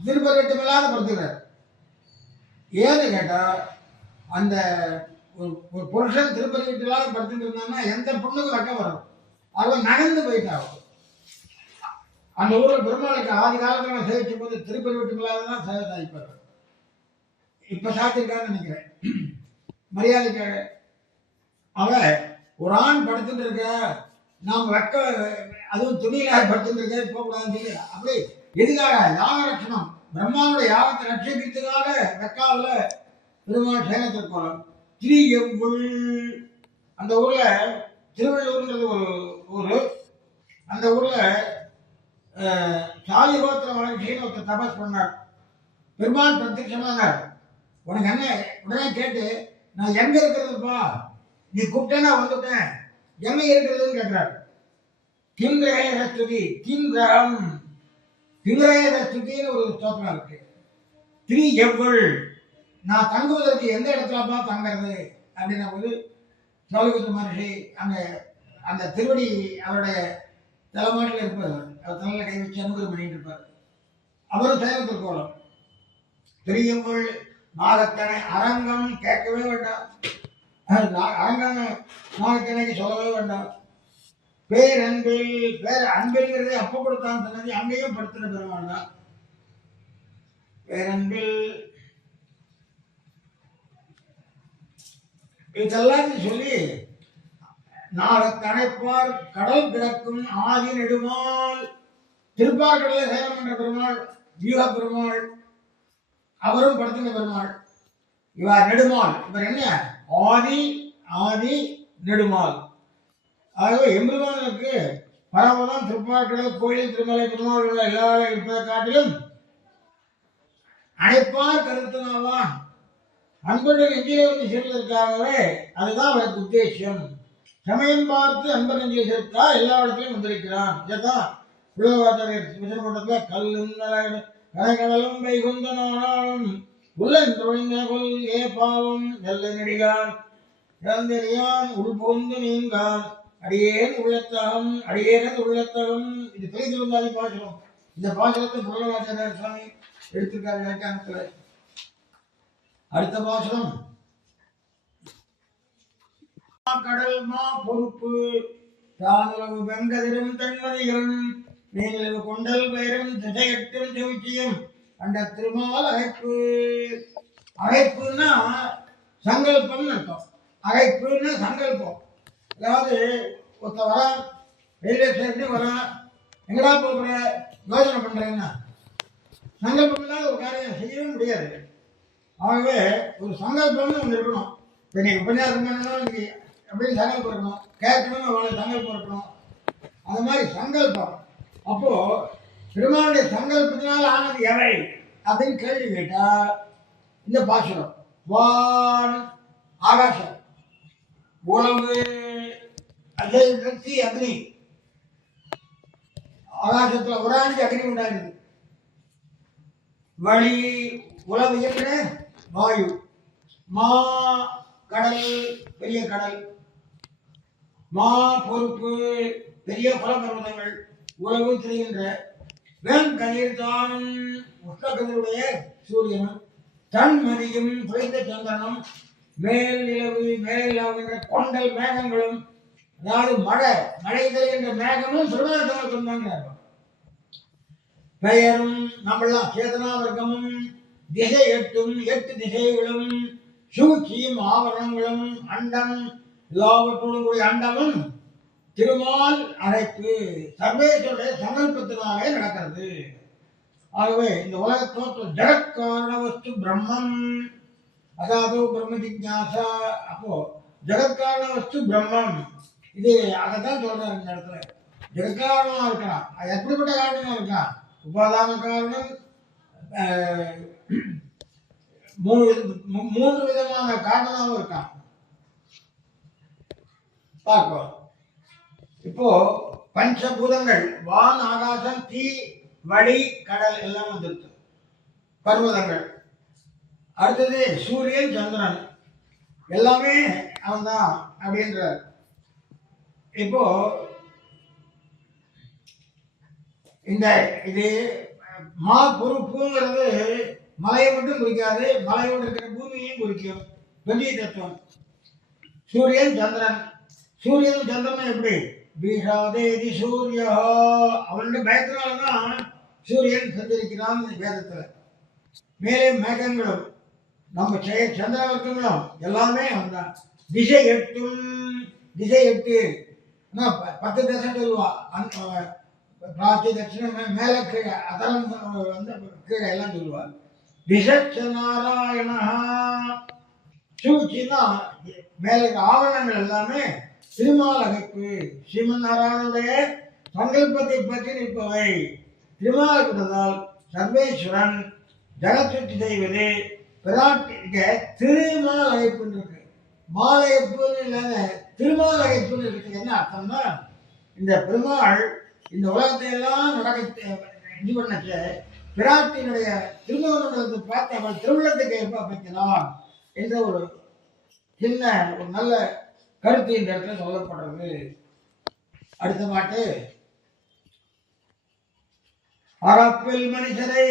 திருப்பரட்டம் இல்லாத படுத்துகிறார். ஏன்னு கேட்டா அந்த ஒரு புருஷன் திருப்பதி இல்லாத படுத்துட்டு இருந்தான்னா எந்த பொண்ணுக்கும் வெக்கம் வரும். அவன் நகர்ந்து போயிட்டான். அந்த ஊர்ல பெருமாளுக்கு ஆதி காலத்துல நான் சேவிச்சும் போது திருப்பதி இல்லாததான் சேவை சாதிப்பார். இப்ப சாத்திருக்கான்னு நினைக்கிறேன் மரியாதைக்காக. அவன் ஒரு ஆண் படுத்துட்டு இருக்க, நாம் வெக்க அதுவும் துணியில படுத்துட்டு இருக்க போகக்கூடாதுன்னு சொல்லி அப்படி எதுக்காக யாக ரட்சணம் பிரம்மாவுடைய யாகத்தை ரட்சிக்கிறதுக்காக வெக்காவில் பெருமாள் சேனத்திற்கோலம். திரு எவ்வுள் அந்த ஊர்ல திருவள்ளூர்ன்றது ஒரு ஊர். அந்த ஊர்ல சாலிகோத்திர மகர்ஷின்னு ஒருத்தர் தபஸ் பண்ணார். பெருமாள் பிரத்யட்சமானார். உனக்கு என்ன உடனே கேட்டு, நான் எங்க இருக்கிறதுப்பா, நீ கூப்பிட்டேன்னா வந்துட்டேன், எங்க இருக்கிறதுன்னு கேட்கிறார். கிங்கிரகஸ்துதி கிங்கிரகம் கிங்கிரகஸ்துதின்னு ஒரு ஸ்தோத்திரம் இருக்கு. திரு எவ்வுள் நான் தங்குவதற்கு எந்த இடத்துலப்பா தங்குறது அப்படின்ன போது சாலிகோத்திர மகர்ஷி அங்க அந்த திருவடி அவருடைய தலைமாட்டில் இருப்பார். அவர் தலையில கை வச்சு அனுகிரகம் பண்ணிட்டு இருப்பார். அவரும் சேலத்திற்கோலம். திரியம்புள் நாகத்தனை அரங்கம் கேட்கவே வேண்டாம். அரங்கம் நாகத்தனைக்கு சொல்லவே வேண்டாம். பேரன்பில் அன்பில்ங்கிறது அப்ப கொடுத்தான் சொன்னது, அங்கேயும் படுத்தின பெருமாள் தான். பேரன்பில் இதெல்லாம் சொல்லி நாகத்தனைப்பார் கடல் கிடக்கும் ஆதி நெடுமால் திருப்பார்கடலை சேலம் என்ற பெருமாள் வியூக பெருமாள் அவரும் படுத்தின பெருமாள். இவர் நெடுமால். இவர் என்ன? ஆதி ஆதி நெடுமால். ஆகவே எம்பெருமானுக்கு பரமதம் திருப்பார்கடல் கோயில் திருமலை திருமாவளவன் எல்லா இருப்பதை காட்டிலும் அழைப்பார் கருத்தனாவான். அன்பர்கள் நெஞ்சிலே வந்து சேர்வதற்காகவே அதுதான் அவருக்கு உத்தேசம். சமயம் பார்த்து அன்பர் நெஞ்சிலே சேர்த்தா எல்லா இடத்துலையும் வந்திருக்கிறான். இதைத்தான் உலகாச்சாரியர் விசனப்பட்டத்துல கல்லும் கனைகடலும் வைகுந்தனானாலும் உள்ளொழிந்தகொல் ஏ பாவம் நெல்லை நடிகான் இறந்தெறியான் உள்புகுந்து நீங்கான் அடியேன் உள்ளத்தகம் அடியேனது உள்ளத்தகம். இது பெரிதிருந்தாதி பாசனம். இந்த பாசனத்தை புலகாச்சாரியர் சுவாமி எடுத்திருக்காரு வியாக்கியானத்துல. அடுத்த பாசனம் கடல் மா பொறுப்பு தானுலகு வெங்கதிரும் தன்மதிகளும் மேலவு கொண்டல் பெயரும் திசையட்டும் செவிச்சியும் அந்த திருமால் அழைப்பு. அழைப்புன்னா சங்கல்பம் அர்த்தம். அழைப்புன்னா சங்கல்பம். அதாவது ஒருத்த வரா, ரயில்வே ஸ்டேஷனுக்கு வரா, எங்கடா போகிற யோசனை பண்றேன்னா சங்கல்பம் இல்லாத ஒரு காரியம் செய்யவே முடியாது. ஆகவே ஒரு சங்கல்பம்னு ஒன்று இருக்கணும். இப்போ நீங்கள் உபன்யாசம் பண்ணணும் இன்னைக்கு அப்படின்னு சங்கல்பம் இருக்கணும், கேட்கணும்னு அவளை சங்கல்பம் இருக்கணும். அது மாதிரி சங்கல்பம். அப்போ பெருமானுடைய சங்கல்பத்தினால் ஆனது எவை அப்படின்னு கேள்வி கேட்டா இந்த பாசுரம். வான் ஆகாசம், உணவு, அஜய் சக்தி அக்னி. ஆகாசத்துல உராஞ்சி அக்னி உண்டாகுது. வழி உலவு என்ற வாயு. மா கடல், பெரிய கடல். மா பொறுப்பு, பெரிய பலபர்வதங்கள். உலவு தெரிகின்ற வெண்கதிர் தானும் உஷ்ணகதிருடைய சூரியனும் தன்மதியும் குறைந்த சந்திரனும் மேல் நிலவு மேலாகின்ற கொண்டல் மேகங்களும். அதாவது மழை தருகின்ற மேகமும் திருமணத்தவர்கள் தான். பெயரும் நம்மளாம் சேதனா வர்க்கமும் திசை எட்டும் 8 திசைகளும் சூழ்ச்சியும் ஆவரணங்களும் அண்டம் எல்லாவற்றோடும் கூடிய அண்டமும் திருமால் அழைப்பு சர்வேஸ்வருடைய சங்கல்பத்தினாலே நடக்கிறது. ஆகவே இந்த உலக தோற்றம் ஜெகத்காரண வஸ்து பிரம்மம். அதாவது பிரம்ம ஜிக்ஞாசா. அப்போ ஜெகத்காரண வஸ்து பிரம்மம். இது அதைத்தான் சொல்றாரு இந்த இடத்துல. ஜெகத்காரணமா இருக்கலாம். அது எப்படிப்பட்ட காரணமா இருக்கலாம்? உபாதான காரணம், 3 விதமான காரணமாகவும் இருக்கான். பார்ப்போம். இப்போ பஞ்சபூதங்கள் வான் ஆகாசம் தீ வழி கடல் எல்லாம் வந்துருக்கு, பர்வதங்கள். அடுத்தது சூரியன் சந்திரன் எல்லாமே அவன் தான் அப்படின்றார். இப்போ இந்த இது மா பொறுப்புங்கிறது மலையை மட்டும் குறிக்காது, மலையோடு இருக்கிற பூமியையும் குறிக்கும். பெரிய தத்துவம். சூரியன் சந்திரன். சூரியன் சந்திரன் எப்படி? பீஷாதேதி சூரியா, அவனுடைய பயத்தினால்தான் சூரியன் சந்திரிக்கிறான் வேதத்துல. மேலே மேகங்களும் நம்ம சந்திரவர்க்கங்களும் எல்லாமே அவன்தான். திசை 8 10 திசை சொல்லுவா. பிராச்சி தட்சிணம் மேல கீழே அதரம் வந்து கீழே எல்லாம் சொல்லுவார். திசச்ச நாராயணா. சூழ்ச்சின்னா மேலே ஆவரணங்கள் எல்லாமே திருமால் அழைப்பு. ஸ்ரீமன் நாராயணனுடைய சங்கல்பத்தை பற்றி நிற்பவை. திருமால் கொடுத்தால் சர்வேஸ்வரன் ஜகச்சுற்றி செய்வது பிராட்டிக்க திருமால் அழைப்புன்னு இருக்கு. மாலையப்புன்னு இல்லாத திருமால் அழைப்புன்னு இருக்கு. என்ன அர்த்தம்னா இந்த பெருமாள் இந்த உலகத்தை எல்லாம் இது பண்ணச்ச பிராட்டியினுடைய திருமணத்தை பார்த்து அவள் திருமணத்துக்கு எப்ப அமைக்கலாம் என்ற ஒரு சின்ன ஒரு நல்ல கருத்து இந்த இடத்துல சொல்லப்படுறது. அடுத்த பாட்டு. அறப்பில் மனுஷரை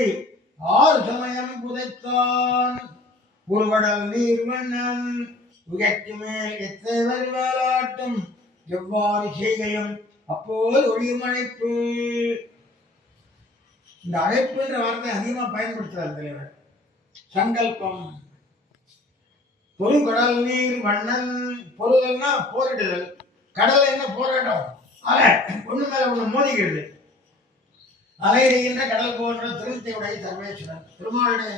6 சமயம் புதைத்தான் ஒருவடல் நீர் மன்னன் உயர்ச்சி மேல் எத்தேவர் வேலாட்டும் எவ்வாறு செய்கையும் அப்போது ஒளியும் அழைப்பு. இந்த அழைப்பு என்ற வார்த்தை அதிகமா பயன்படுத்துறார் தலைவர். சங்கல்பம். பொருங்கடல் நீர் வண்ணன். பொருள்னா போரிடுதல், கடல் என்ன போராட்டம், அலை ஒண்ணு மேல ஒண்ணு மோதிக்கிறது. அலையிடுகின்ற கடல் போன்ற திருத்தையுடைய சர்வேஸ்வரன் திருமாலுடைய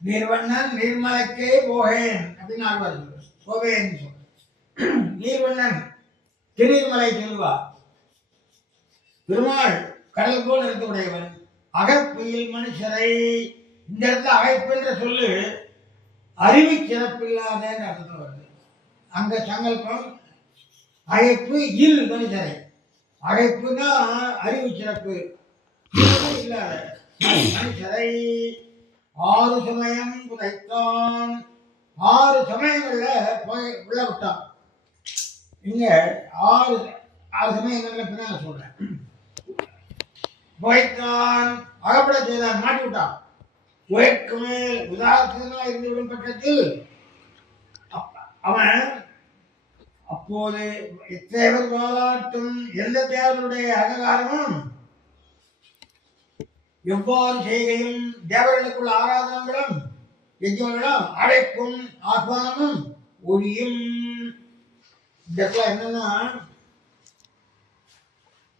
நீர்வண்ணன் நீர்மலைக்கே போகேன் அப்படின்னு ஆழ்வார் சொல்றார். போவேன் சொல்ற நீர்வண்ணன் திருநீர்மலை சொல்வா. பெருமாள் கடல் போல் இருக்கக்கூடியவன். அகப்புயில் மனுஷரை, இந்த இடத்துல அகைப்பு என்ற சொல்லு அறிவு சிறப்பில்லாத அர்த்தத்தில் வருது. அங்க சங்கல்பம் அழைப்பு இல் மனுஷரை. அழைப்புனா அறிவு சிறப்பு இல்லாத மனுஷரை 6 சமயம் புதைத்தான். 6 சமயங்கள்ல போய் உள்ள விட்டான். இங்க 6 சமயங்கள்ல பின்னால சொல்றேன். புகைத்தான், அகப்பட செய்தான், மாட்டி விட்டான். புகைக்கு மேல் உதாரணமா இருந்துவிடும் பட்சத்தில் அவன் அப்போது தேவர் பாராட்டும் எந்த தேவருடைய அகங்காரமும் எவ்வாறு செய்கையும் தேவர்களுக்குள்ள ஆராதனங்களும் யஜ்ஞங்களும் அழைப்பும் ஆத்மானமும் ஒளியும். இதெல்லாம் என்னன்னா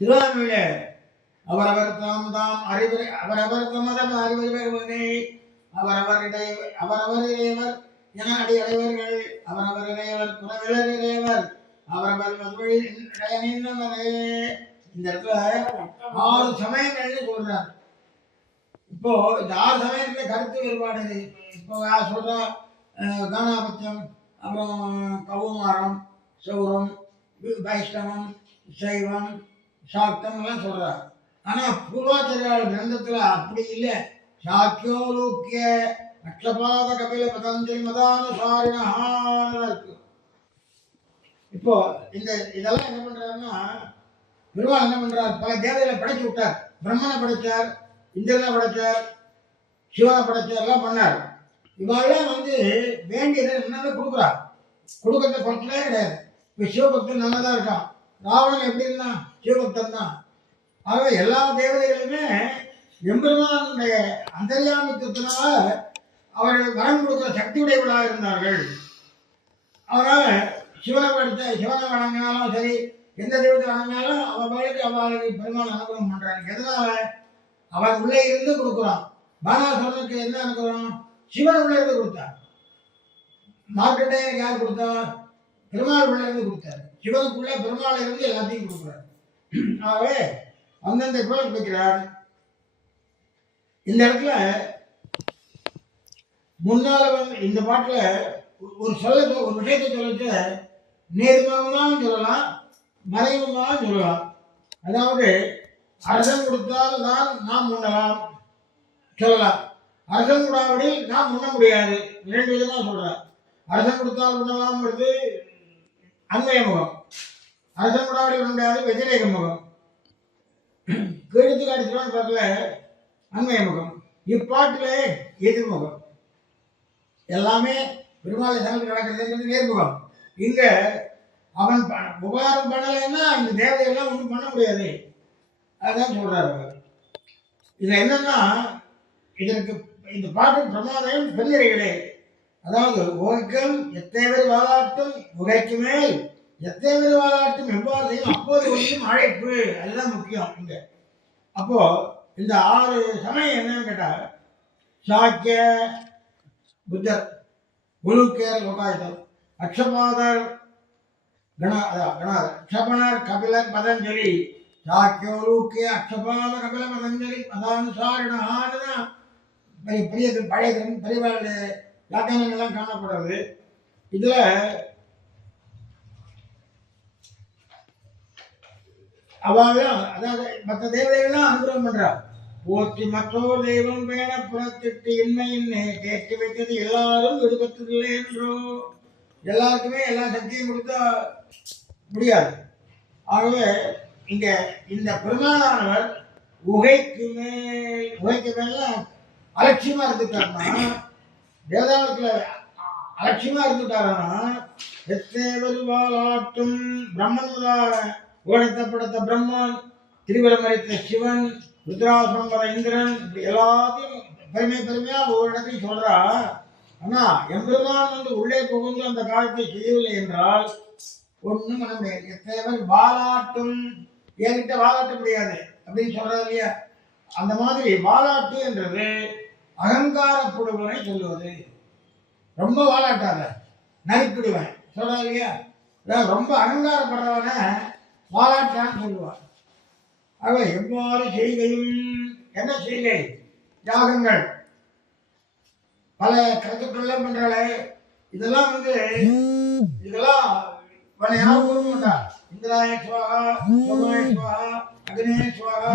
திருவாரூரில் அவரவர் தாம் தாம் அறிவுரை அவரவர் தமதம் அறிவுரைவனை அவரவர் இறைவர் என அடையடைவர்கள் அவரவர் இறைவர் குறவிலர் இறைவர் அவரவர் மதுவழி நின்றவரே. இந்த இடத்துல 6 சமயங்கள்னு சொல்றார். இப்போ இந்த 6 சமயத்துல கருத்து வேறுபாடு. இப்போ யார் சொல்றா கானாபத்தியம், அப்புறம் கவுமாரம், சௌரம், வைஷ்ணவம், சைவம், சாக்தம் எல்லாம் சொல்றார். ஆனா பூர்வாச்சாரியால் கிரந்தத்துல அப்படி இல்லை. சாக்கியோலூக்கிய அக்ஷபாத கபில பதஞ்சலி மதானுசாரினா இருக்கு. இப்போ இதெல்லாம் என்ன பண்றாருன்னா பெருமாள் என்ன பண்றார், பல தேவதைகளை படைச்சு விட்டார். பிரம்மனை படைச்சார், இந்திரனை படைச்சார், சிவனை படைச்சார், எல்லாம் பண்ணார். இவெல்லாம் வேண்டியதை என்னன்னு கொடுக்குறார். கொடுக்கறத பொறுத்தலே கிடையாது. இப்போ சிவபக்தன் நல்லதான் இருக்கான். ராவணன் எப்படி இருந்தான்? சிவபக்தன் தான். ஆகவே எல்லா தேவதைகளுமே எம்பெருமானுடைய அந்தர்யாமித்துவத்தினால அவர்கள் வரம் கொடுக்கிற சக்தி உடையவர்களாக இருந்தார்கள். அதனால சிவனை வணங்கினாலும் சரி, எந்த தெய்வத்தை வணங்கினாலும் அவர்களுக்கு அவர்களுக்கு பெருமாள் அனுகிரகம் பண்றாங்க. எதனால? அவன் உள்ளே இருந்து கொடுக்குறான். பானாசுரனுக்கு என்ன அனுகிரகம்? சிவன் உள்ளே இருந்து கொடுத்தார். மார்க்கண்டேயனுக்கு யார் கொடுத்தா? பெருமாள் உள்ளே இருந்து கொடுத்தார். சிவனுக்குள்ள பெருமாள் இருந்து எல்லாத்தையும் கொடுக்குறார். ஆகவே அந்தந்த குரல் வைக்கிறார். இந்த இடத்துல முன்னால இந்த பாட்டுல ஒரு விஷயத்தை சொல்லிட்டு நேர்முகமாகவும் சொல்லலாம், மறைமுகமாகவும் சொல்லலாம். அதாவது அரசன் கொடுத்தால் தான் நாம் உண்ணலாம் சொல்லலாம். அரசன் கூடாவிடில் நாம் உண்ண முடியாது. 2 விதமா சொல்றார். அரசன் கொடுத்தால் உண்ணலாம்ங்கிறது அன்மய முகம், அரசன் கூடாவிடில் உண்ண முடியாது வெதிரேக முகம். கெடுத்து காட்டுவான் பாட்டுல அன்மய முகம், இப்பாட்டுல எதிர்முகம். எல்லாமே பெருமாளை சமைத்து நடக்கிறது நேர்முகம். இங்க அவன் உபகாரம் பண்ணலைன்னா இந்த தேவதையெல்லாம் ஒன்றும் பண்ண முடியாது. அதான் சொல்றாரு அவர். இதுல என்னன்னா இதற்கு இந்த பாட்டு பிரமாதம் பெரியறைகளே. அதாவது உகைக்கும் எத்தேவர் வாழாட்டும் உகைக்கு மேல் எத்தேவர் வாழாட்டும் எவ்வாறு செய்யும் அப்போது ஒன்றும் அழைப்பு. அதுதான் முக்கியம் இங்க. அப்போ இந்த 6 சமயம் என்னன்னு கேட்டா சாக்கிய புத்தர், குலுக்கேர் லோகாயுதம், அக்ஷபாதர் கணாதர், க்ஷபணர் கபிலர் பதஞ்சலி, சாக்கியோலூக்கிய அக்ஷபாத கபில பதஞ்சலி மதானுசாரினா பெரிய பழைய பெரியவாளுடைய வியாக்கியானங்கள்லாம் காணப்படுறது. இதுல அவளும் அதாவது மற்ற தேவதைகள்லாம் அனுகிரகம் பண்றா. போற்றி மற்றொரு தெய்வம் பேண புறத்திட்டு இன்மையின்னே கேட்டு வைத்தது எல்லாரும் விடுபட்டதில்லை என்றோ. எல்லாருக்குமே எல்லா சக்தியும் கொடுத்தா முடியாது. ஆகவே இங்க இந்த பெருமாளானவர் உகைக்கு மேல அலட்சியமா இருந்துட்டாருன்னா, வேதாளத்துல அலட்சியமா இருந்துட்டாருன்னா எத்தேவருவாளாட்டும் பிரம்மன் உலகத்தைப்படுத்த பிரம்மன், திருவிழமரித்த சிவன், ருத்ராசுரம் வர இந்திரன், இப்படி எல்லாத்தையும் பெருமையா ஒவ்வொரு இடத்தையும் சொல்றா. ஆனா எம்பெருமான் உள்ளே புகுந்து அந்த காலத்தை செய்யவில்லை என்றால் ஒன்றும் பண்ண முடியாது. எத்தேவர் வாலாட்டும் என்கிட்ட வாலாட்ட முடியாது அப்படின்னு சொல்றது இல்லையா? அந்த மாதிரி வாலாட்டு என்றது அகங்கார புடுவனை சொல்லுவது. ரொம்ப வாழாட்டாத நறுக்கிடுவேன் சொல்றா இல்லையா, அதாவது ரொம்ப அகங்காரப்படுறவன வாழாட்டான்னு சொல்லுவான். அவ எவ்வாறு செய்கையும், என்ன செய்கை, யாகங்கள் பல கருத்துக்கள்லாம் பண்றாளே, இதெல்லாம் இதெல்லாம் யாரும் கொடுக்க மாட்டா. இந்திராய சுவாகா, சோமாய சுவாகா, அக்னேய சுவாகா,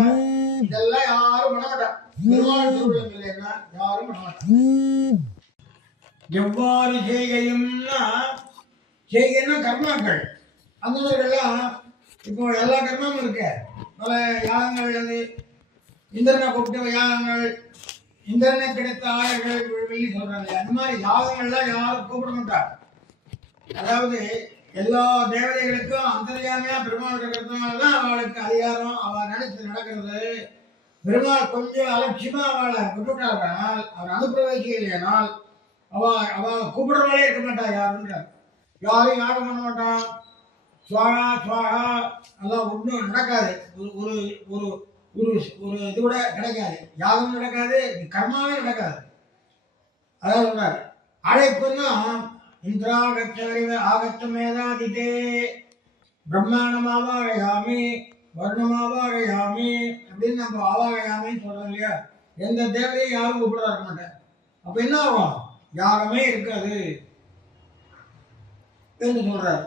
இதெல்லாம் யாரும் பண்ண மாட்டா. பெருமாள் திருவிழம் இல்லைன்னா யாரும் பண்ண மாட்டாங்க. எவ்வாறு செய்கையும்னா, செய்கைன்னா கர்மாக்கள். அந்த மாதிரிலாம் இப்போ எல்லா கர்மமும் இருக்கு. பல யாகங்கள், அது இந்திரனை கூப்பிட்டு யாகங்கள், இந்திரனை கிடைத்த ஆயர்கள் வெள்ளி சொல்றாங்க. அந்த மாதிரி யாகங்கள்லாம் யாரும் கூப்பிட மாட்டார். அதாவது எல்லா தேவதைகளுக்கும் அந்தர்யாமியா பெருமாள் இருக்கிறதுனாலதான் அவளுக்கு அதிகாரம். அவள் நினைச்சு நடக்கிறது. பெருமாள் கொஞ்சம் அலட்சியமா அவளை விட்டுட்டார்கள், அவர் அனுப்பிரவேசி இல்லையானால் அவள் கூப்பிடுறவளே இருக்க மாட்டா. யாருன்றார், யாரும் யாகம் பண்ண மாட்டான். சுவாகா சுவாகா அதெல்லாம் ஒன்றும் நடக்காது. ஒரு ஒரு ஒரு ஒரு இது கூட கிடைக்காது. யாகம் நடக்காது, கர்மாவே நடக்காது. அதான் சொல்றாரு. அழைப்புன்னா இந்திராகச்சரிவ ஆகச்சமேதாதிதே பிரம்மாண்டமாவாகையாமி வர்ணமாவாகையாமி அப்படின்னு நம்ம ஆவாகையாமின்னு சொல்றோம் இல்லையா. எந்த தேவையும் யாரும் கூப்பிட இருக்க மாட்டேன். அப்ப என்ன ஆகும், யாகமே இருக்காது என்று சொல்றாரு.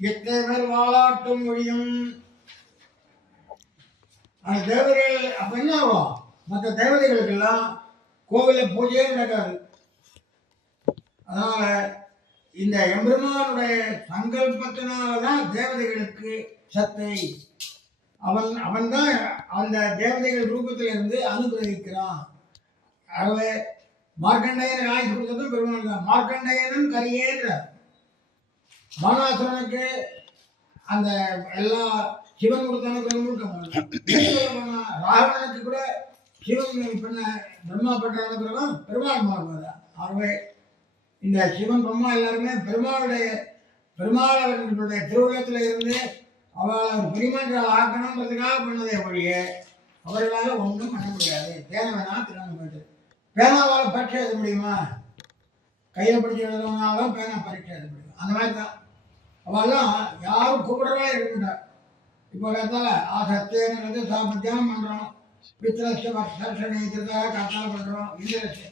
எத்தேவர் வாழாட்டும் மொழியும் அந்த தேவதைகள். அப்ப என்ன ஆகும், மற்ற தேவதைகளுக்கெல்லாம் கோவில பூஜையே நடக்காது. அதனால இந்த எம்பெருமானுடைய சங்கல்பத்தினால்தான் தேவதைகளுக்கு சத்தை. அவன் தான் அந்த தேவதைகள் ரூபத்தில் இருந்து அனுகிரகிக்கிறான். ஆகவே மார்க்கண்டேயன் ஆய்ச்சி கொடுத்ததும் பெருமாள் தான். மார்க்கண்டேயனும் கரியேன்ற மானாசுரனுக்கு அந்த எல்லா சிவன் கொடுத்த அனுகிரகமும் ராவணனுக்கு கூட சிவன் பண்ண பிரம்மா பெற்ற அனுகிரகம் பெருமாள் மாறுவதான். ஆகவே இந்த சிவன் பிரம்மா எல்லாருமே பெருமாள் அவர்களுடைய திருவுள்ளத்தில் இருந்து அவளை ஒரு பெருமாள் ஆக்கணுன்றதுக்காக பண்ணதே ஒழிய அவர்களால் ஒன்றும் பண்ண முடியாது. பேனை வேணா திரும்ப போயிட்டு பேனாவால் பரீட்சை எழுத முடியுமா? கையில் பிடிச்சி எழுதுனாலும் பேனா பரீட்சை எழுத முடியும். அந்த மாதிரி தான் அவெல்லாம் யாரும் கூப்பிடுறவா இருக்கட்டார். இப்போ கேட்டால சத்தியங்கிறது மத்தியானம் பண்ணுறோம், பித்திரஸ்ய வருஷனை திருத்தாக காத்தாலும் பண்ணுறோம், இந்திரஸ்ய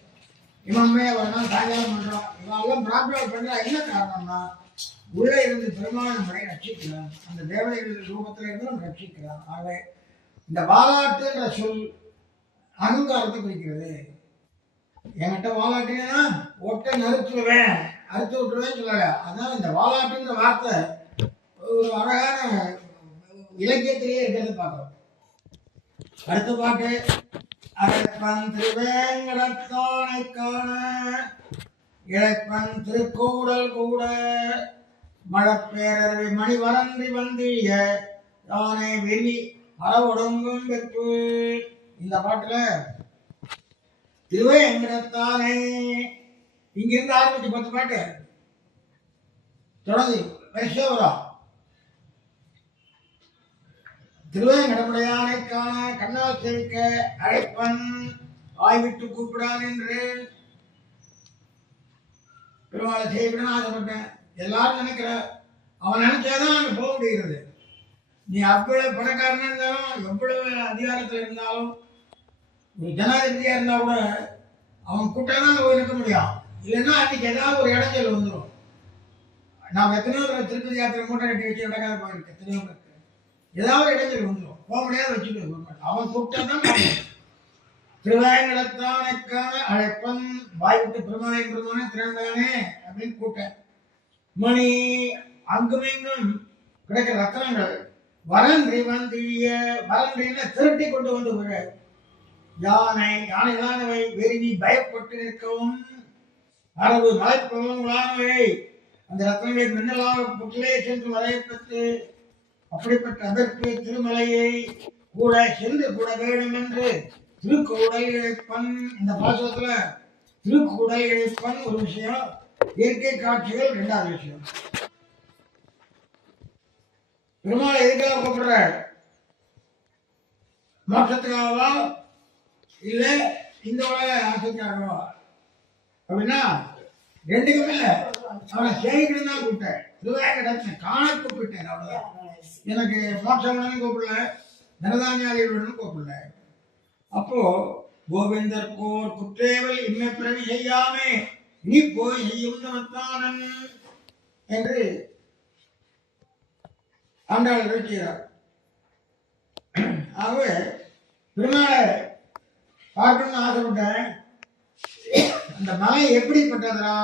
இமமே வரணும் சாயங்காலம் பண்ணுறோம். இவெல்லாம் பிராப்தியம் பண்ணுறா. என்ன காரணம்னா உள்ளே இருந்து பெருமாள் நம்மளை ரட்சிக்கிறான். அந்த தேவதைகள் ரூபத்தில் இருந்து நம்ம ரட்சிக்கிறான். ஆகவே இந்த வாலாட்டுன்ற சொல் அகங்காரத்தை குறிக்கிறது. என்கிட்ட வாலாட்டினா ஒட்டை நறுத்துடுவேன், அறுத்து விட்டுருவேன் சொல்லல. அதனால இந்த வாலாட்டுன்ற வார்த்தை ஒரு அழகான இலக்கியத்திலேயே இருக்கிறது பார்க்கிறோம். அடுத்த பாட்டு, அழைப்பன் திருவேங்கடத்தானை காண இழைப்பன் திருக்கூடல் கூட மழப்பேரவை மணிவரன்றி வந்திய யானை வெறி அறவொடுங்கும் பெற்று. இந்த பாட்டுல திருவேங்கடத்தானே இங்கிருந்து ஆரம்பிச்சு 10 பாட்டு தொடர்ந்து வரிசையா வரும். திருவேங்கடமுடையானை காண கண்ணால் சேவிக்க அழைப்பன் ஆய்விட்டு கூப்பிடான் என்று பெருமாளை செய்யணும்னு ஆசைப்பட்டேன். எல்லாரும் நினைக்கிற அவன் நினைச்சாதான் அங்கே போக முடிகிறது. நீ அவ்வளவு பணக்காரனா இருந்தாலும் எவ்வளவு அதிகாரத்தில் இருந்தாலும் ஒரு ஜனாதிபதியா இருந்தா கூட அவன் கூட்டம் தான் போய் இருக்க முடியும். இல்லைன்னா அன்னைக்கு ஏதாவது ஒரு இடைஞ்சல் வந்துடும். நாம் எத்தனையோ திருப்பதி யாத்திரை மூட்டை கட்டி வச்சு நடக்காத போயிருக்கு. எத்தனையோ பேருக்கு ஏதாவது இடைஞ்சல் வந்துடும், போக முடியாது வச்சுட்டு அவன் கூட்டம் தான். திருவேங்கடத்தானைக்கான அழைப்பன் வாய்விட்டு பெருமானை பெருமானே திரண்டானே அப்படின்னு கூட்டேன். மணி அங்குமெங்கும் கிடைக்கிற ரத்தனங்கள் வரன்றி வந்திய வரன்றின திரட்டி கொண்டு வந்து விட யானைகளானவை வெறி பயப்பட்டு நிற்கவும் அரபு மலைப்பவங்களானவை அந்த ரத்தனங்களை மின்னலாக புற்றிலே சென்று வரையப்பட்டு அப்படிப்பட்ட அதற்கு திருமலையை கூட சென்று கூட வேண்டும் என்று திருக்குடல் இழைப்பன். இந்த பாசத்துல திருக்குடல் இழைப்பன் ஒரு விஷயம், இயற்கை காட்சிகள் 2வது விஷயம். பெருமாளை எதுக்காக கூப்பிடுற? மோட்சத்துக்காகவா இல்ல இந்த உலக ஆசைக்காகவா அப்படின்னா ரெண்டுக்குமே இல்லை. அவனை சேமிக்கணும் தான் கூப்பிட்டேன், திருவேங்கடத்தை காண கூப்பிட்டேன், அவ்வளோதான். எனக்கு மோட்சம்னு கூப்பிடல, தனதானியாளிகளுடன் கூப்பிடல. அப்போ கோவிந்தர் கோர் குற்றேவல் இம்மை பிறவி செய்யாமே நீ போய் செய்யும் நமத்தானன் என்று ஆண்டாள் இருக்கிறார். ஆகவே பெருமாளை பார்க்கணும்னு ஆசைப்பட்டேன். அந்த மலை எப்படிப்பட்டதா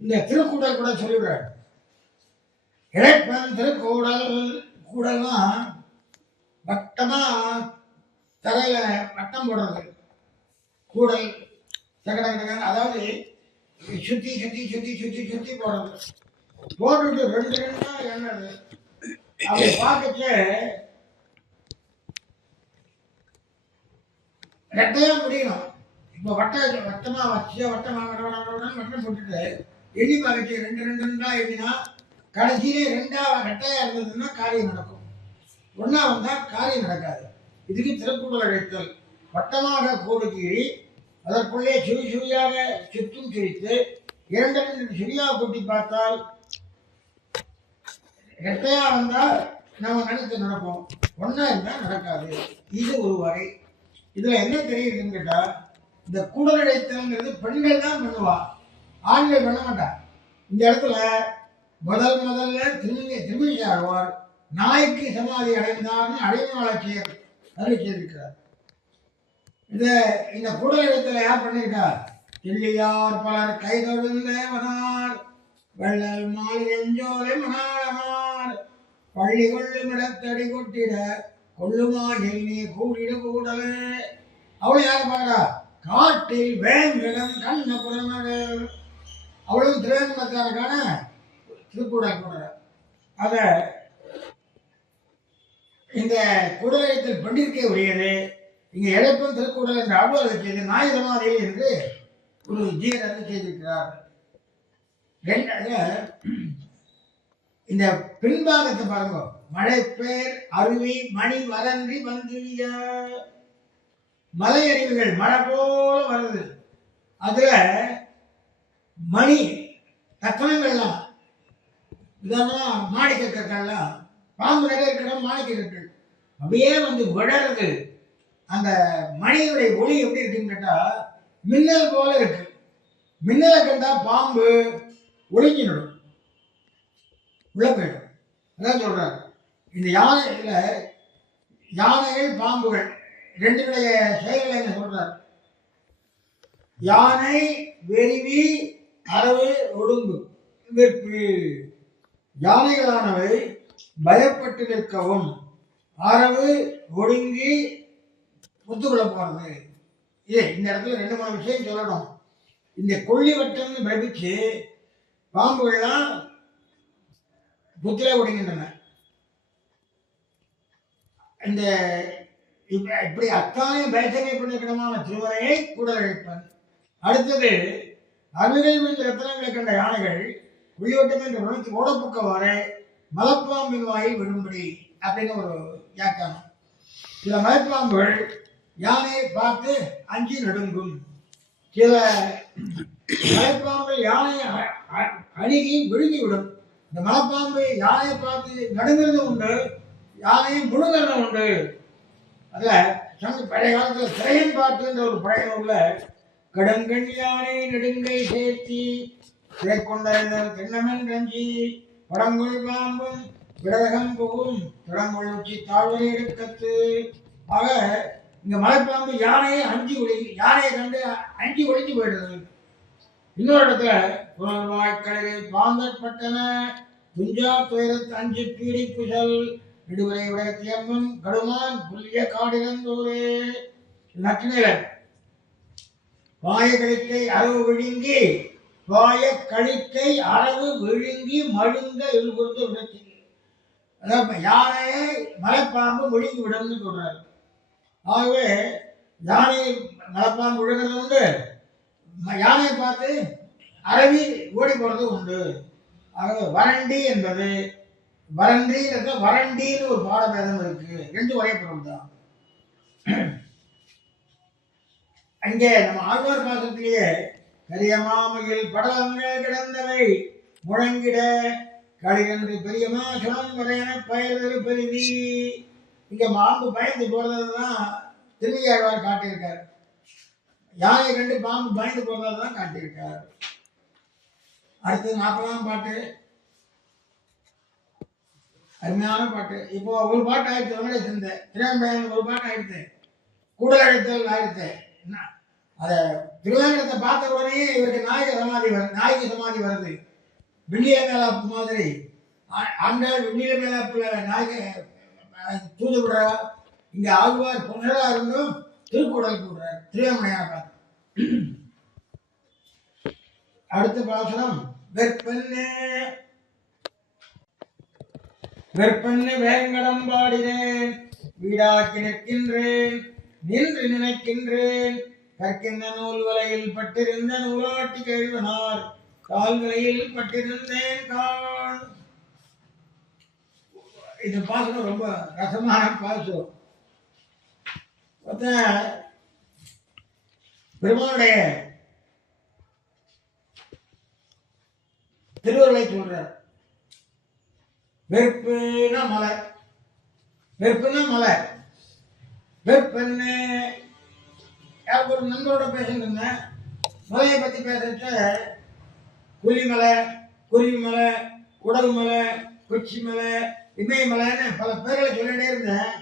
இந்த திருக்கூடல் கூட சொல்லிவிடுறார். இழைப்பன் திருக்கூடல், கூடல்னா வட்டமா தரையில வட்டம் போடுறது கூடல், சகடகடக, அதாவது சுத்தி சுத்தி சுத்தி சுத்தி சுத்தி போடுறது. போட்டுட்டு ரெண்டு ரெண்டா எண்ணது. அப்படி பார்க்கச்சு ரெட்டையா முடியணும். இப்போ வட்டமா வச்சு வட்டம் போட்டுட்டு எண்ணி பார்க்கச்சு ரெண்டு ரெண்டு ரெண்டா எண்ணினா கடைசியிலே ரெண்டா ரெட்டையா இருந்ததுன்னா காரியம் நடக்கும். ஒன்னா வந்தா காரியம் நடக்காது. இதுக்கு திருக்குறள் அழைத்தல். வட்டமாக கோடு கீறி அதற்குள்ளே சுழி சுழியாக சுற்றும் கிழித்து இரண்டு ரெண்டு சுழியாக கூட்டி பார்த்தால் ரெட்டையா வந்தா நம்ம நினைத்து நடப்போம், ஒன்னா இருந்தா நடக்காது. இது ஒரு வகை. இதுல என்ன தெரியுதுன்னு கேட்டா, இந்த கூடல் அழைத்தல்ங்கிறது பெண்கள் தான் பண்ணுவா, ஆண்கள் பண்ண மாட்டார். இந்த இடத்துல முதல்ல திருமணி ஆழ்வார் நாய்க்கு சமாதி அடைந்தார்னு அடைமலட்சியர் அருள் செய்திருக்கிறார். இந்த கூடல் எழுத்துல யார் பண்ணியிருக்கார்? தில்லியார் பலர் கைதொழுந்தேவனார் வள்ளல் மாலிரஞ்சோலை மணாளமார் பள்ளி கொள்ளும் இடத்தடி கொட்டிட கொள்ளுமாயில் நீ கூடிட கூடலே. அவளும் யாரை பார்க்கறா? காட்டில் வேங்கடம் கண்ண புறநகர். அவளும் திருவேங்கடத்தாருக்கான திருக்கூடல் கூட. அத இந்த கூடலத்தில் பண்டிகை உரியது. இங்க இழைப்பும் திருக்கூடல் என்ற அலுவலக செய்து நாய் சமாதியில் என்று ஒரு ஜீரன் செய்திருக்கிறார். இந்த பின்பாகத்தை பாருங்க. மழை பேர் அருவி மணி வரன்றி வந்துவிய மலை அருவிகள் மழை போல வருது. அதுல மணி தத்தனங்கள்லாம் இதெல்லாம் மாணிக்க கற்கள்லாம் பாம்பு நிறைய இருக்கிற மாணிக்க கற்கள் அப்படியே வந்து விழறது. அந்த மணியுடைய ஒளி எப்படி இருக்குன்னு கேட்டா மின்னல் போல இருக்கு. மின்னலை கண்டா பாம்பு ஒளிஞ்சிடும், உள்ள போயிடும். அதான் சொல்றாரு. இந்த யானைகள் பாம்புகள் ரெண்டுடைய செயல்களை என்ன சொல்றாரு? யானை வெறிவி அரவு ஒடுங்கு வெற்பு. யானைகளானவை பயப்பட்டு நிற்கவும் அரவு ஒடுங்கி முத்துக்குள்ள போறது. இந்த இடத்துல ரெண்டு மூணு விஷயம் சொல்லணும். இந்த கொல்லி வட்டம்னு பிரபிச்சு பாம்புகள்லாம் புத்திலே ஒடுங்கின்றன. இந்த இப்படி அத்தானே பயசனை பண்ணிக்கிடமான திருவரையை கூடல் அழைப்பன். அடுத்தது அருகில் விழுந்த ரத்தனங்களை கண்ட யானைகள் உள்ளிவட்டம் என்று உணர்ச்சி ஓடப்புக்கவாறு மலப்பாம்பின் வாயில் விடும்படி அப்படின்னு ஒரு வியாக்கியானம். சில மலைப்பாம்புகள் யானையை பார்த்து அஞ்சி நடுங்கும். சில மலைப்பாம்பு யானையை அணுகி விழுங்கிவிடும். இந்த மலைப்பாம்பு யானையை பார்த்து நடுங்கிறதும் உண்டு, யானையை முழுங்கிறதும் உண்டு. அதில் பழைய காலத்தில் சிறையன் பாட்டுன்ற ஒரு பழைய நூலில் கடங்கண் யானை நெடுங்கை சேர்த்தி சிறை கொண்ட தென்னமன் ரஞ்சி படங்குள் பாம்பும் விடரகம் புகும் திடங்குள் உச்சி தாழ்வரை எடுக்கத்து. ஆக இங்க மலைப்பாம்பு யானையை யானையை கண்டு அஞ்சு ஒழிஞ்சு போயிடுது. இன்னொரு இடத்துல புனர்வாய்க்கடலில் பாந்தற்பட்டன துஞ்சா துயரத்து அஞ்சு பீடி புசல் விடுவரை உடைய தியம்பும் கடுமான் புல்லிய காடினந்தூரே. நற்றினில பாய கழித்தை அரவு விழுங்கி பாய கழித்தை அரவு விழுங்கி மழுங்க எழுபுறது விடத்தி. அதாவது யானையை மலைப்பாம்பு விழுங்கி விடும்னு சொல்றாரு. ஆகவே யானை மலைப்பாம்பு விழுகிறது உண்டு, யானையை பார்த்து அரவி ஓடி போறது உண்டு. ஆகவே வறண்டி என்பது வறண்டின்னு வறண்டின்னு ஒரு பாடபேதம் இருக்கு. ரெண்டு ஒரே பொருள் தான். அங்கே நம்ம ஆழ்வார் பாசத்திலேயே கரியமாமையில் படலங்கள் கிடந்தவை முழங்கிட கடிகன்று பெரியமா சுனம் வரையன பயிர் பெருவி. இங்க மாம்பு பயந்து போறதுதான் திருவிழாழ்வார் காட்டியிருக்கார். யாரை கண்டு பாம்பு பயந்து போறதான் காட்டியிருக்கார். அடுத்து 40ஆம் பாட்டு, அருமையான பாட்டு. இப்போ ஒரு பாட்டு ஆயிடுச்சு, வெங்கடேசன் திருவேங்கடம் ஒரு பாட்டு ஆயிடுச்சு, கூடல் அழைத்தல் ஆயிடுச்சு. அதை திருவேங்கடத்தை பார்த்த உடனே இவருக்கு நாயகி சமாதி வருது. விண்ணில மேலாப்பு மாதிரி ஆண்டாள் விண்ணில மேலாப்புல நாயக தூது விடுறா. இங்க ஆழ்வார் பொன்னரா இருந்தும் திருக்கூடல் கூடுறார் திருவேங்கடையான பார்த்து. அடுத்த பாசனம் வெற்பன்னு வேங்கடம் பாடினேன் வீடாக்கி நிற்கின்றேன் நின்று நினைக்கின்றேன் கற்கின்ற நூல் வலையில் பட்டிருந்த நூலாட்டி கழுவனார் கால்வலையில் பட்டிருந்தேன் கான். இது பாசனம் ரொம்ப ரசமான பாசம். பெருமானுடைய திருவருளை சொல்றார். வெறுப்புனா மலை, வெறுப்புனா மலை. வெறுப்புன்னு ஒரு நண்பரோட பேசிட்டு இருந்தேன். மலையை பத்தி பேசுறச்ச புலிமலை, குருவிமலை, உடகுமலை, கொச்சிமலை, இமயமலைன்னு பல பேர்களை சொல்லிட்டே இருந்தேன்.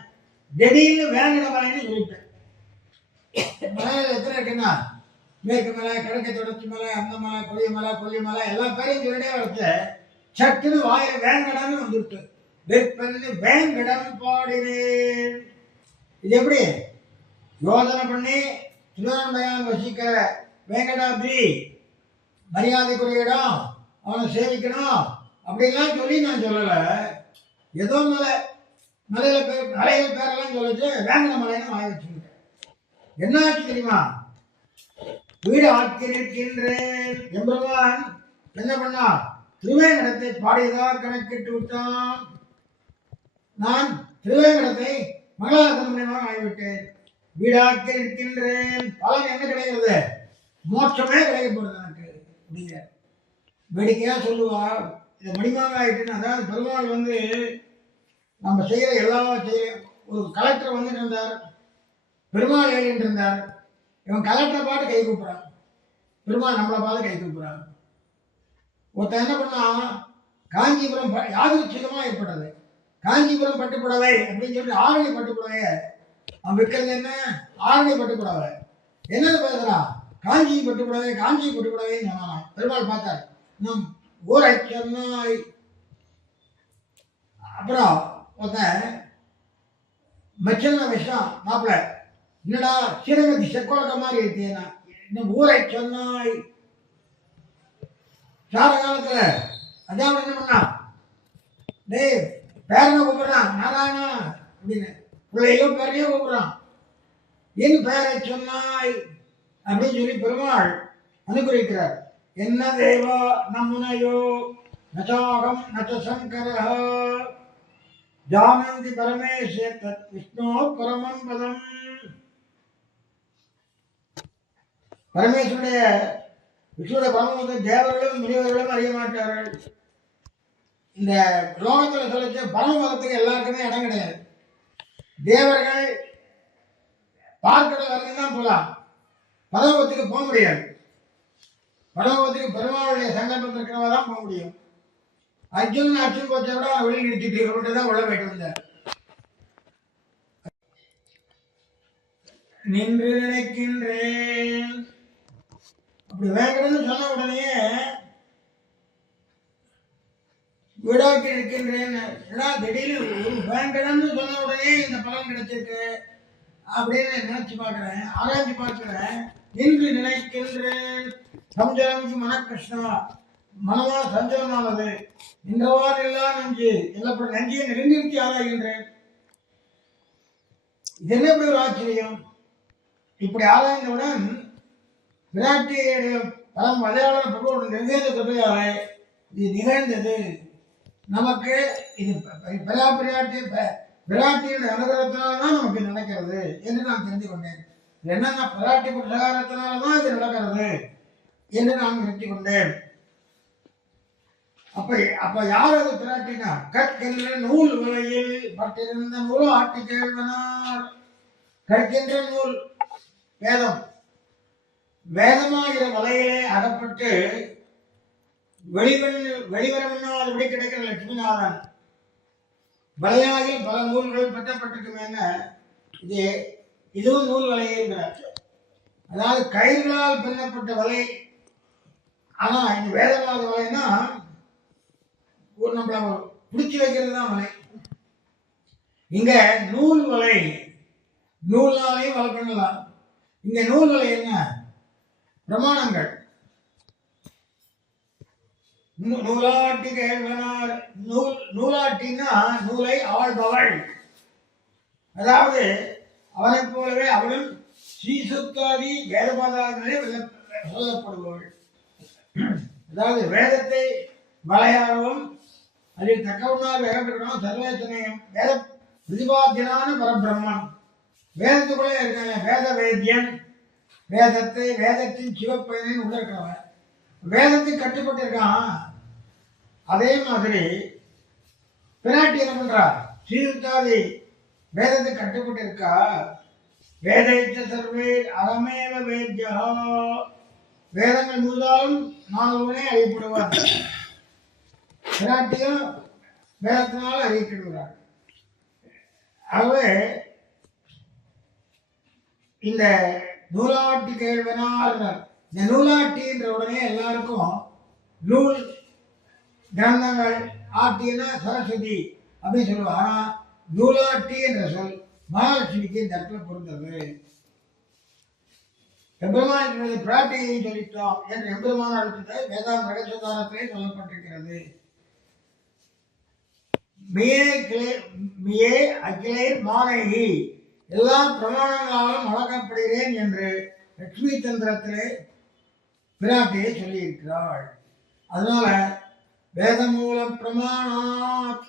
திடீர்னு வேங்கட மலைன்னு சொல்லிட்டேன். மலையில எத்தனை இருக்குன்னா மேற்கு மலை, கிழக்கு தொடர்ச்சி மலை, அந்த மலை, கொல்லிமலை, கொல்லிமலை எல்லா பேரையும் சொல்லிட்டே வச்ச சட்டுன்னு வாயில வேங்கடம்னு வந்துட்டு வெறுப்பன்னு வேங்கடம் பாடினேன். இது எப்படி யோசனை பண்ணி திருவண்ணாமலையான் வசிக்கிற வேங்கடாத்ரி மரியாதைக்குரிய இடம், அவனை சேவிக்கணும் அப்படின்லாம் சொல்லி நான் சொல்லலை. ஏதோ மலையில மலைகள் பேரெல்லாம் சொல்லிச்சு வேங்கட மலைன்னு வாங்கி வச்சுக்கிட்டேன். என்ன ஆச்சு தெரியுமா? வீடு ஆக்கி நிற்கின்றேன் எம்பெருமான் என்ன பண்ணா திருவேங்கடத்தை பாடியதாக கணக்கிட்டு விட்டான். நான் திருவேங்கடத்தை மங்களாசனம் மூலியமாக ஆகிவிட்டேன். வீடாக்கி நிற்கின்றேன். பலன் என்ன கிடைக்கிறது? மோட்சமே கிடைக்கப்படுது எனக்கு அப்படிங்கிற வேடிக்கையா சொல்லுவா. இதை மணிமாக ஆயிட்டுன்னு, அதாவது பெருமாள் நம்ம செய்யற எல்லா ஒரு கலெக்டர் வந்துட்டு இருந்தார், பெருமாள் எழுதிட்டு இருந்தார். இவன் கலெக்டரை பாட்டு கை கூப்பிட்றான், பெருமாள் நம்மளை பார்த்து கை கூப்பிட்றான். ஒருத்தன் என்ன பண்ணான், காஞ்சிபுரம் யாதృచ్ఛிகமாக ஏற்பட்டது காஞ்சிபுரம் பட்டுப்புடவை அப்படின்னு சொல்லிட்டு ஆரணி பட்டுப்புடவைய அவன் விற்கிறது என்ன, ஆரணி பட்டுப்புடவை. என்னது பேசுறான், காஞ்சி பட்டுப்புடவை, காஞ்சி பட்டுப்புடவைன்னு சொன்னான். பெருமாள் பார்த்தார், நம் ஊரை சொன்னாய். அப்புறம் ஒருத்தன் மச்சன விஷயம் மாப்பிள்ள, என்னடா சிறுமதி செக்கோலக்க மாதிரி இருக்கேனா, இன்னும் ஊரை சொன்னாய். சார காலத்துல அதான் என்ன பண்ணா, டேய் பேரனை கூப்பிடுறான் நாராயணா அப்படின்னு, பிள்ளையோ பேரையோ கூப்பிடுறான். என் பேரை சொன்னாய் அப்படின்னு சொல்லி பெருமாள் அனுகிரகிக்கிறார். என்ன தேவா நம்முனையோ நச்சாகம் நச்ச சங்கர ஜானந்தி பரமேஸ்வர தத் விஷ்ணு பரமம் பதம். பரமேஸ்வருடைய விஷ்ணுடைய பரமபத தேவர்களும் முனிவர்களும் அறிய மாட்டார்கள். இந்த லோகத்தில் சொல்லிச்சு பரமபதத்துக்கு எல்லாருக்குமே இடம் கிடையாது. தேவர்கள் பார்க்கறது வரைக்கும் தான் போகலாம், பரமபதத்துக்கு போக முடியாது. பரமபதத்துக்கு பெருமாளுடைய சங்கல்பத்தில் இருக்கிறவா தான் போக முடியும். அர்ஜுன் போச்சை விட வெளியே நிறுத்திட்டு இருக்க தான் உள்ள போயிட்டு வந்தார். நின்று நினைக்கின்றேன் அப்படி வேங்கடன்னு சொன்ன உடனே வீடாக்கி இருக்கின்றேன். திடீர்னு வேங்கடன்னு சொன்ன உடனே இந்த பலன் கிடைச்சிருக்கு அப்படின்னு நினைச்சு பார்க்கிறேன், ஆராய்ச்சி பார்க்கிறேன். நின்று நினைக்கின்றேன் சஞ்சலமுக்கு மனக்கிருஷ்ணா, மனமா சஞ்சலமானது. நின்றவாறு எல்லாம் நெஞ்சு எல்லப்படும் நெஞ்சியை நெருங்கி ஆராய்கின்றேன். இது என்ன இப்படி ஒரு ஆச்சரியம்? இப்படி ஆராய்ந்தவுடன் விராட்டியுடைய பரம் மலையாள பிரபுவோட நிர்வேத கிருபையாலே இது நிகழ்ந்தது. நமக்கு இது விராட்டியுடைய அனுகிரகத்தினால்தான் நமக்கு நடக்கிறது என்று நான் தெரிந்து கொண்டேன். என்னென்ன பிராட்டி பிரகாரத்தினால்தான் இது நடக்கிறது என்று நான் நிறுத்தி கொண்டேன். அப்ப யார் அது பிராட்டினா? கற்கின்ற நூல் விலையில் பட்டிருந்த நூல் ஆட்டி கேள்வனார். கற்கின்ற நூல் வேதம், வேதமாகிற வலையிலே அகப்பட்டு வெளிவர முன்னால் விடை கிடைக்கிற லட்சுமிநாதன் வலையாகி பல நூல்கள் பெற்றப்பட்டிருக்குமே. இதுவும் நூல் வலைங்கிறார். அதாவது கயிறுகளால் பின்னப்பட்ட வலை. ஆனா இந்த வேதமாத வலைன்னா ஒரு நம்மள பிடிச்சி வைக்கிறது தான் வலை. இங்க நூல் வலை, நூல்னாலையும் வலை பண்ணலாம். இங்க நூல் வலை என்ன? பிரமாணங்கள். நூலாட்டி கேள்வனார். நூலாட்டின்னா நூலை ஆள்பவள். அதாவது அவனை போலவே அவளும் ஸ்ரீசுத்தாதி வேதபாதார்களே சொல்லப்படுபவள். அதாவது வேதத்தை வலையாகவும் அதில் தக்கவனால் வேகப்படணும் சர்வேசனையும் வேத பிரதிபாத்தியனான பரபிரம்மன். வேதத்துக்குள்ளே இருக்காங்க வேத வேத்தியன். வேதத்தை வேதத்தின் சிவப்பயனை உள்ள இருக்கிறவன் வேதத்துக்கு கட்டுப்பட்டு இருக்கான். அதே மாதிரி பிராட்டி என்ன பண்றா? ஸ்ரீசுத்தாதி வேதத்துக்கு கட்டுப்பட்டு இருக்கா. வேதைச்ச சர்வே அகமேவ வேத்யா. வேதங்கள் முழுதாலும் நான் ஒருவனே அறியப்படுவார். பிராட்டியும் வேதத்தினால் அறியப்படுகிறார். ஆகவே இந்த நூலாட்டி கேள்வனார். இந்த நூலாட்டின்ற உடனே எல்லாருக்கும் நூல் கிரந்தங்கள் ஆட்டினா சரஸ்வதி அப்படின்னு சொல்லுவாங்க. ஆனா நூலாட்டி என்ற சொல் மகாலட்சுமிக்கு இந்த இடத்துல பொருந்தது. எம்பெருமான் பிராட்டியை சொல்லிட்டோம் என்று எம்பெருமான அடுத்தது வேதாந்த ரகசியதாரத்திலே சொல்லப்பட்டிருக்கிறது. மியே அகிலேர் மானகி, எல்லா பிரமாணங்களாலும் வழங்கப்படுகிறேன் என்று லட்சுமி தந்திரத்திலே பிராட்டியை சொல்லியிருக்கிறாள். அதனால வேத மூல பிரமாணாத்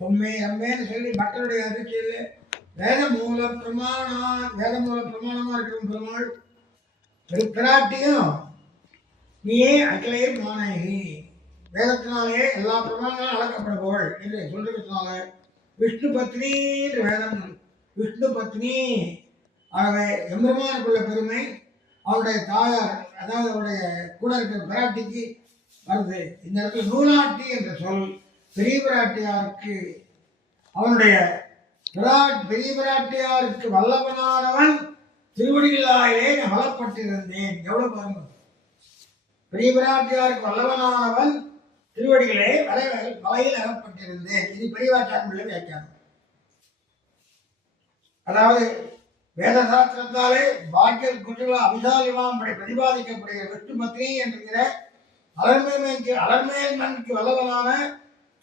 தொம்மே அம்மேன்னு சொல்லி மக்களுடைய அறிக்கையில் வேத மூல பிரமாணமா இருக்கிற பெருமாள் பிராட்டியும் நீயே அகிலேர் மானகி, வேதத்தினாலே எல்லா பிரமாணங்களும் அளக்கப்படுபவள் என்று சொல்றதுனால விஷ்ணு பத்னி என்று வேதம். விஷ்ணு பத்னி. ஆகவே எம்பெருமானுக்குள்ள பெருமை அவருடைய தாயார், அதாவது அவருடைய கூட இருக்கிற பிராட்டிக்கு வருது. இந்த இடத்துல நூலாட்டி என்ற சொல் பெரிய பிராட்டியாருக்கு, அவனுடைய பெரிய பிராட்டியாருக்கு வல்லவனானவன் திருவடிகளாலே வளப்பட்டிருந்தேன். எவ்வளவு பாருங்க, பெரிய பிராட்டியாருக்கு வல்லவனானவன் திருவடிகளே வலையில் அகப்பட்டிருந்தேன். இது பெரியவாச்சாரம் உள்ள வியாக்கியானம். அதாவது வேத சாஸ்திரத்தாலே பாக்கிய குற்றங்கள் அபிசாலிமாம் பிரதிபாதிக்கப்படுகிற விஷ்ணு பத்னி என்கிற அலர்மேல் மண்ணுக்கு வல்லவனான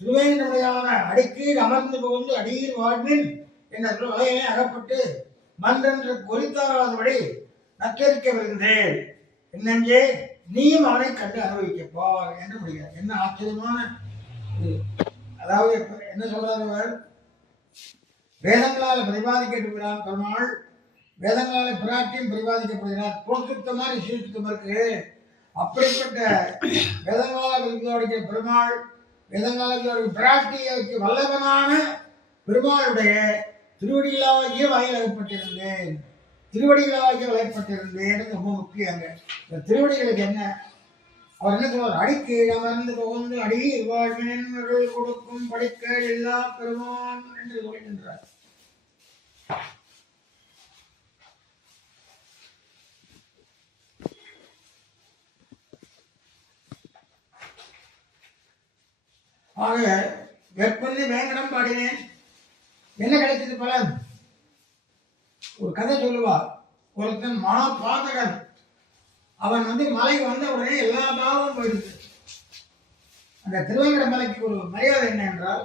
திருவேங்கடமுடையான அடிக்கீழ் அமர்ந்து புகுந்து அடியில் வாழ்வின் என்ற வலையிலே அகப்பட்டு மன்றென்று குறித்தாராதபடி நச்சரிக்கவிருந்தேன். என்னென்றே நீயும் அவனை கண்டு அனுபவிக்கப்பார் என்று முடிகிறார். என்ன ஆச்சரியமான அதாவது என்ன சொல்றாரு? வேதங்களால் பிரதிபாதிக்கப்படுகிறார் பெருமாள், வேதங்களால் பிராட்டியும் பிரதிபாதிக்கப்படுகிறார். புறத்துத்த மாதிரி சீர்திருத்தம் இருக்கு. அப்படிப்பட்ட வேதங்களால் பிரதிபாதிக்கிற பெருமாள், வேதங்களால் பிராட்டிக்கு வல்லவனான பெருமாளுடைய திருவடிகளாகிய வயலகப்பட்டிருந்தேன். திருவடிகளாகிய வயப்பட்டிருந்தேன் ரொம்ப முக்கியங்க. இந்த திருவடிகளுக்கு என்ன அவர் என்ன சொல்வார்? அடிக்கு அமர்ந்து புகுந்து அடி வாழ்வின் கொடுக்கும் படிக்க எல்லா பெருமான் என்று சொல்கின்றார். ஆக வெப்பந்து வேங்கடம் பாடினேன். என்ன கிடைச்சது பலன்? ஒரு கதை சொல்லுவார். ஒருத்தன் மகாபாதகன். அவன் மலை வந்த உடனே எல்லா பாவமும் போயிடுது. அந்த திருவேங்கட மலைக்கு ஒரு மரியாதை என்ன என்றால்,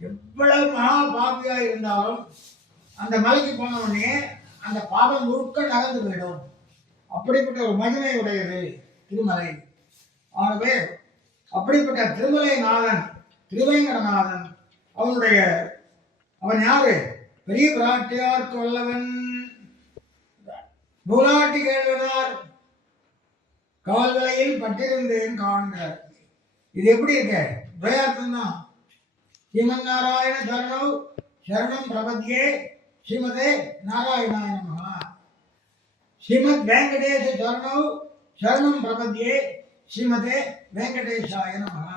எவ்வளவு மகாபாபியா இருந்தாலும் அந்த மலைக்கு போன உடனே அந்த பாவம் முழுக்க நகர்ந்து போயிடும். அப்படிப்பட்ட ஒரு மகிமை உடையது திருமலை. ஆகவே அப்படிப்பட்ட திருமலை நாதன், திருவேங்கடநாதன், அவன் யாரு? பெரிய பிராட்டியார்க்கு வல்லவன். நூலாட்டி கேள்வனார் கால்வலையில் பட்டிருந்தேன் காண்கிறார். இது எப்படி இருக்கு? துவயார்த்தம் தான். ஸ்ரீமன் நாராயண சரணம் சரணம் பிரபத்யே ஸ்ரீமதே நாராயணாய நமஹ. ஸ்ரீமத் வெங்கடேஷ சரணம் சரணம் பிரபத்யே ஸ்ரீமதே வெங்கடேஷாய நமஹ.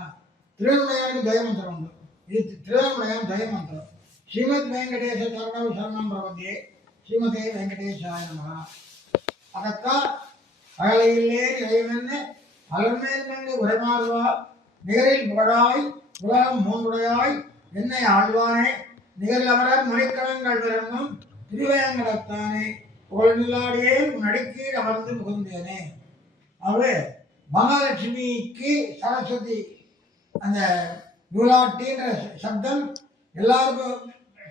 திருவண்ணாமலைக்கு ஜெயமந்திரம் உண்டு. இது திருவண்ணாமலையம் ஜெயமந்திரம். ஸ்ரீமத் வெங்கடேஷ சரணம் சரணம் பிரபத்யே ஸ்ரீமதே வெங்கடேஷாய நமஹ. அதத்தான் அகலையிலே இறைவன் அலர்மேல் கண்டு உரைமாறுவா நிகரில் புகழாய் உலகம் மூன்றுடையாய் என்னை ஆழ்வானே நிகரில் அவரர் மணிக்கணங்கள் விரும்பும் திருவேங்கடத்தானே புகழ் நிலாடியே நடிக்கீழ் அமர்ந்து புகுந்தேனே. ஆகவே மகாலட்சுமிக்கு சரஸ்வதி அந்த நூலாட்டின்ற சப்தம் எல்லாருக்கும்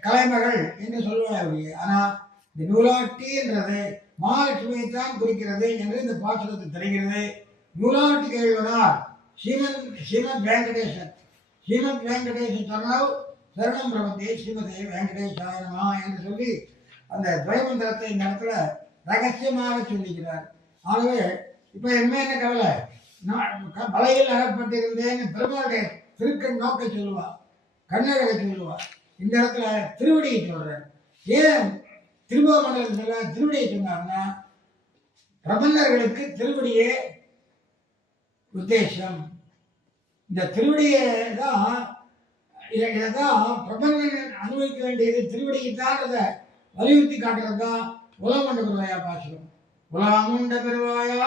கலைமகள் என்று சொல்லுவார்கள். ஆனால் இந்த நூலாட்டின்றது மகாலட்சுமியை தான் குறிக்கிறது என்று இந்த பாசுரத்தில் தெரிகிறது. நூலாட்டி கேள்வனார் ஸ்ரீமத் வெங்கடேசன் ஸ்ரீமத் வெங்கடேச சரணம் சரணம் பிரபந்தே ஸ்ரீமதே வெங்கடேஷாய நமஹ என்று சொல்லி அந்த துவயமந்திரத்தை இந்த இடத்துல ரகசியமாக சொல்லிக்கிறார். ஆகவே இப்போ என்ன கவலை, மலையில் அகப்பட்டிருந்தேன்னு பெருமாளுடைய திருக்கண் நோக்க சொல்லுவார், கண்ணழகை சொல்லுவார். இந்த இடத்துல திருவடியை சொல்றார். ஏன் திருவோமண்டலத்தில் திருவடியை சொன்னார்னா பிரபந்தர்களுக்கு திருவடியே உத்தேசம். இந்த திருவடியை தான் இதைதான் பிரபந்தன் அனுபவிக்க வேண்டியது. திருவடிக்கு தான் அதை வலியுறுத்தி காட்டுறது தான் உலகமண்ட பெருவாயா பாசுரம். உலகமுண்ட பெருவாயா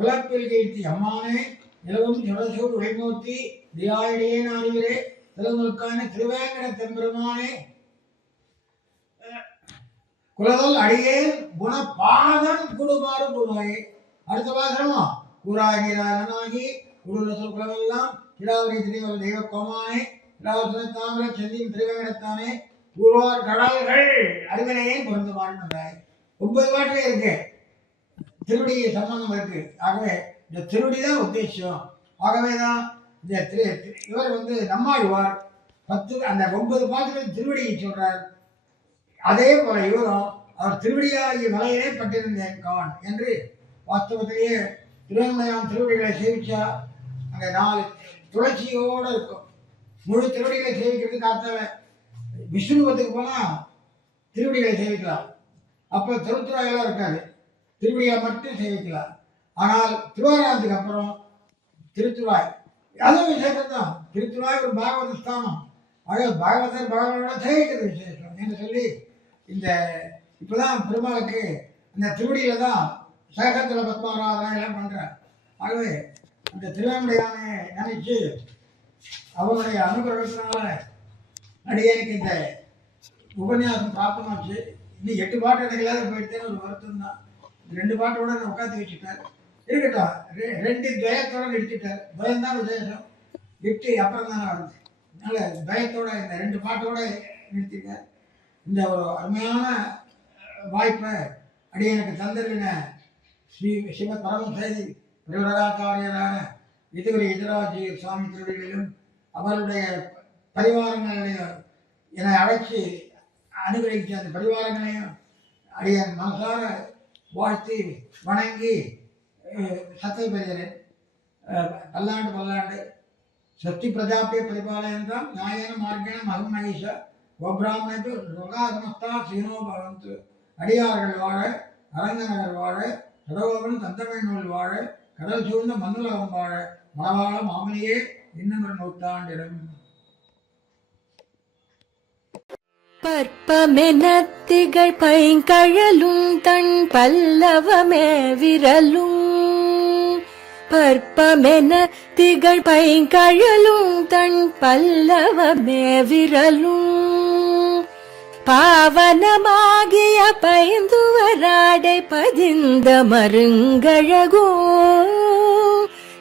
உலப்பில் கீர்த்தி அம்மானே நிலவும் சுடசூர் உடைமூர்த்தி தியாயிடையே நாடுகிறே திருமுழுக்கான திருவேங்கட தெம்பெருமானே குலதல் அடியே குண பாதம் குடுமாறு குருவாயே. அடுத்த பாசனமா கூறாய் நீராகி குருரசல் குலவெல்லாம் கிடாவரி திரிவல் தெய்வ கோமானே கிடாவசன தாமரை செல்லியும் திருவேங்கடத்தானே கூறுவார் கடல்கள் அறிவினையே பொருந்து வாழ்ந்தாய். 9 பாட்டிலே இருக்கு திருவடி சம்பந்தம் இருக்கு. ஆகவே இந்த திருவடி தான் உத்தேசம். ஆகவே தான் இந்த இவர் நம்மாழ்வார் 10 அந்த 9 பாட்டில் திருவடியை சொல்றார். அதே போல இவரும் அவர் திருவடியாகிய மலையிலே பட்டிருந்தேன் கான் என்று வாஸ்தவத்திலேயே திருவண்ணாமலையான் திருவடிகளை சேவிச்சா அங்கே 4 துளசியோடு இருக்கும். முழு திருவடிகளை சேவிக்கிறது காத்தால விஷ்ணுவத்துக்கு போனால் திருவடிகளை சேவிக்கலாம். அப்போ திருத்துறாயெல்லாம் இருக்காது, திருவடியை மட்டும் சேவிக்கலாம். ஆனால் திருவாராயத்துக்கு அப்புறம் திருத்துறாய் அதுவும் விசேஷம் தான். திருத்துறாய் ஒரு பாகவத ஸ்தானம். ஆக பாகவதர் பகவானோட சேவிக்கிறது விசேஷம் என்று சொல்லி இந்த இப்போதான் பெருமாளுக்கு இந்த திருவடியில தான் சேகத்துல பத்மாராதனை எல்லாம் பண்றார். ஆகவே அந்த திருவேங்கடையானை நினைச்சு அவருடைய அனுகிரகத்தினால அடியனுக்கு இந்த உபன்யாசம் பிராப்தமாச்சு. இன்னும் 8 பாட்டு எனக்கு இல்லாத போயிட்டேன்னு ஒரு வருத்தம் தான். 2 பாட்டோட உட்காந்து வச்சுட்டார். இருக்கட்டும், 2 துவயத்தோட நிறுத்திட்டார். துவயம் தான் விசேஷம், விட்டு அப்புறம் தானே வருது. அதனால துவயத்தோட இந்த 2 பாட்டோட நிறுத்திட்டார். இந்த ஒரு அருமையான வாய்ப்பை அடியனுக்கு தந்திருன ஸ்ரீ ஸ்ரீமத் பரம செய்தி பிரகாச்சாரியரான இதுவரை இதராஜி சுவாமி திருவடிகளிலும் அவருடைய பரிவாரங்களுடைய என்னை அழைச்சி அனுகிரகித்த அந்த பரிவாரங்களையும் அடியன் மனசார வாழ்த்தி வணங்கி சத்தை பெறுகிறேன். பல்லாண்டு சக்தி பிரஜாபிய பரிபாலயந்தாம் நியாயன மார்க்கேன மகம் மகிஷ கோபிராமணத்து ரோகாசமஸ்தா சீனோ பவந்து. அடியார்கள் வாழ, அரங்கநகர் வாழ, சடகோபன் தந்தமை நூல் வாழ, கடல் சூழ்ந்த மண்ணுலகம் வாழ, மணவாள மாமனியே இன்னும் 1 நூற்றாண்டிடும். பற்பமெனத்திகள் பைங்கழலும் தன் பல்லவமே விரலும். பற்பமென திகழ் பைங்கழலும் தன் பல்லவமே விரலும். பாவனமாகிய பைந்துவராடை பதிந்த மருங்கழகோ.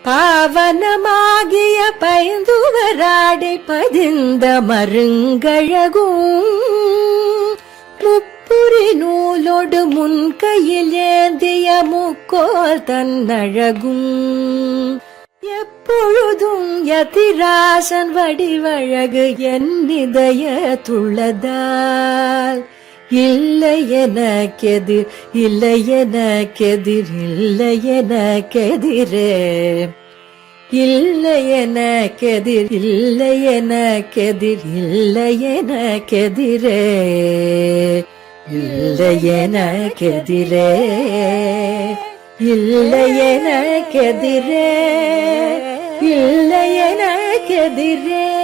பாவனமாகிய பைந்துவராடை பதிந்த மருங்கழகோ. முப்புரி நூலோடு முன்கையில் ஏந்திய முக்கோல் தன்னழகும். எப்பொழுதும் யதிராசன் வடிவழகு என் இதயத்துள்ளதால். இல்லை எனக்கெதிர், இல்லை எனக்கெதிர், இல்லை எனக்கெதிரே. இல்லை எனக்கெதிர், இல்லை எனக்கெதிர், இல்லை எனக்கெதிரே. இல்லை எனக்கெதிரே, இல்லை எனக்கெதிரே, இல்லை எனக்கெதிரே.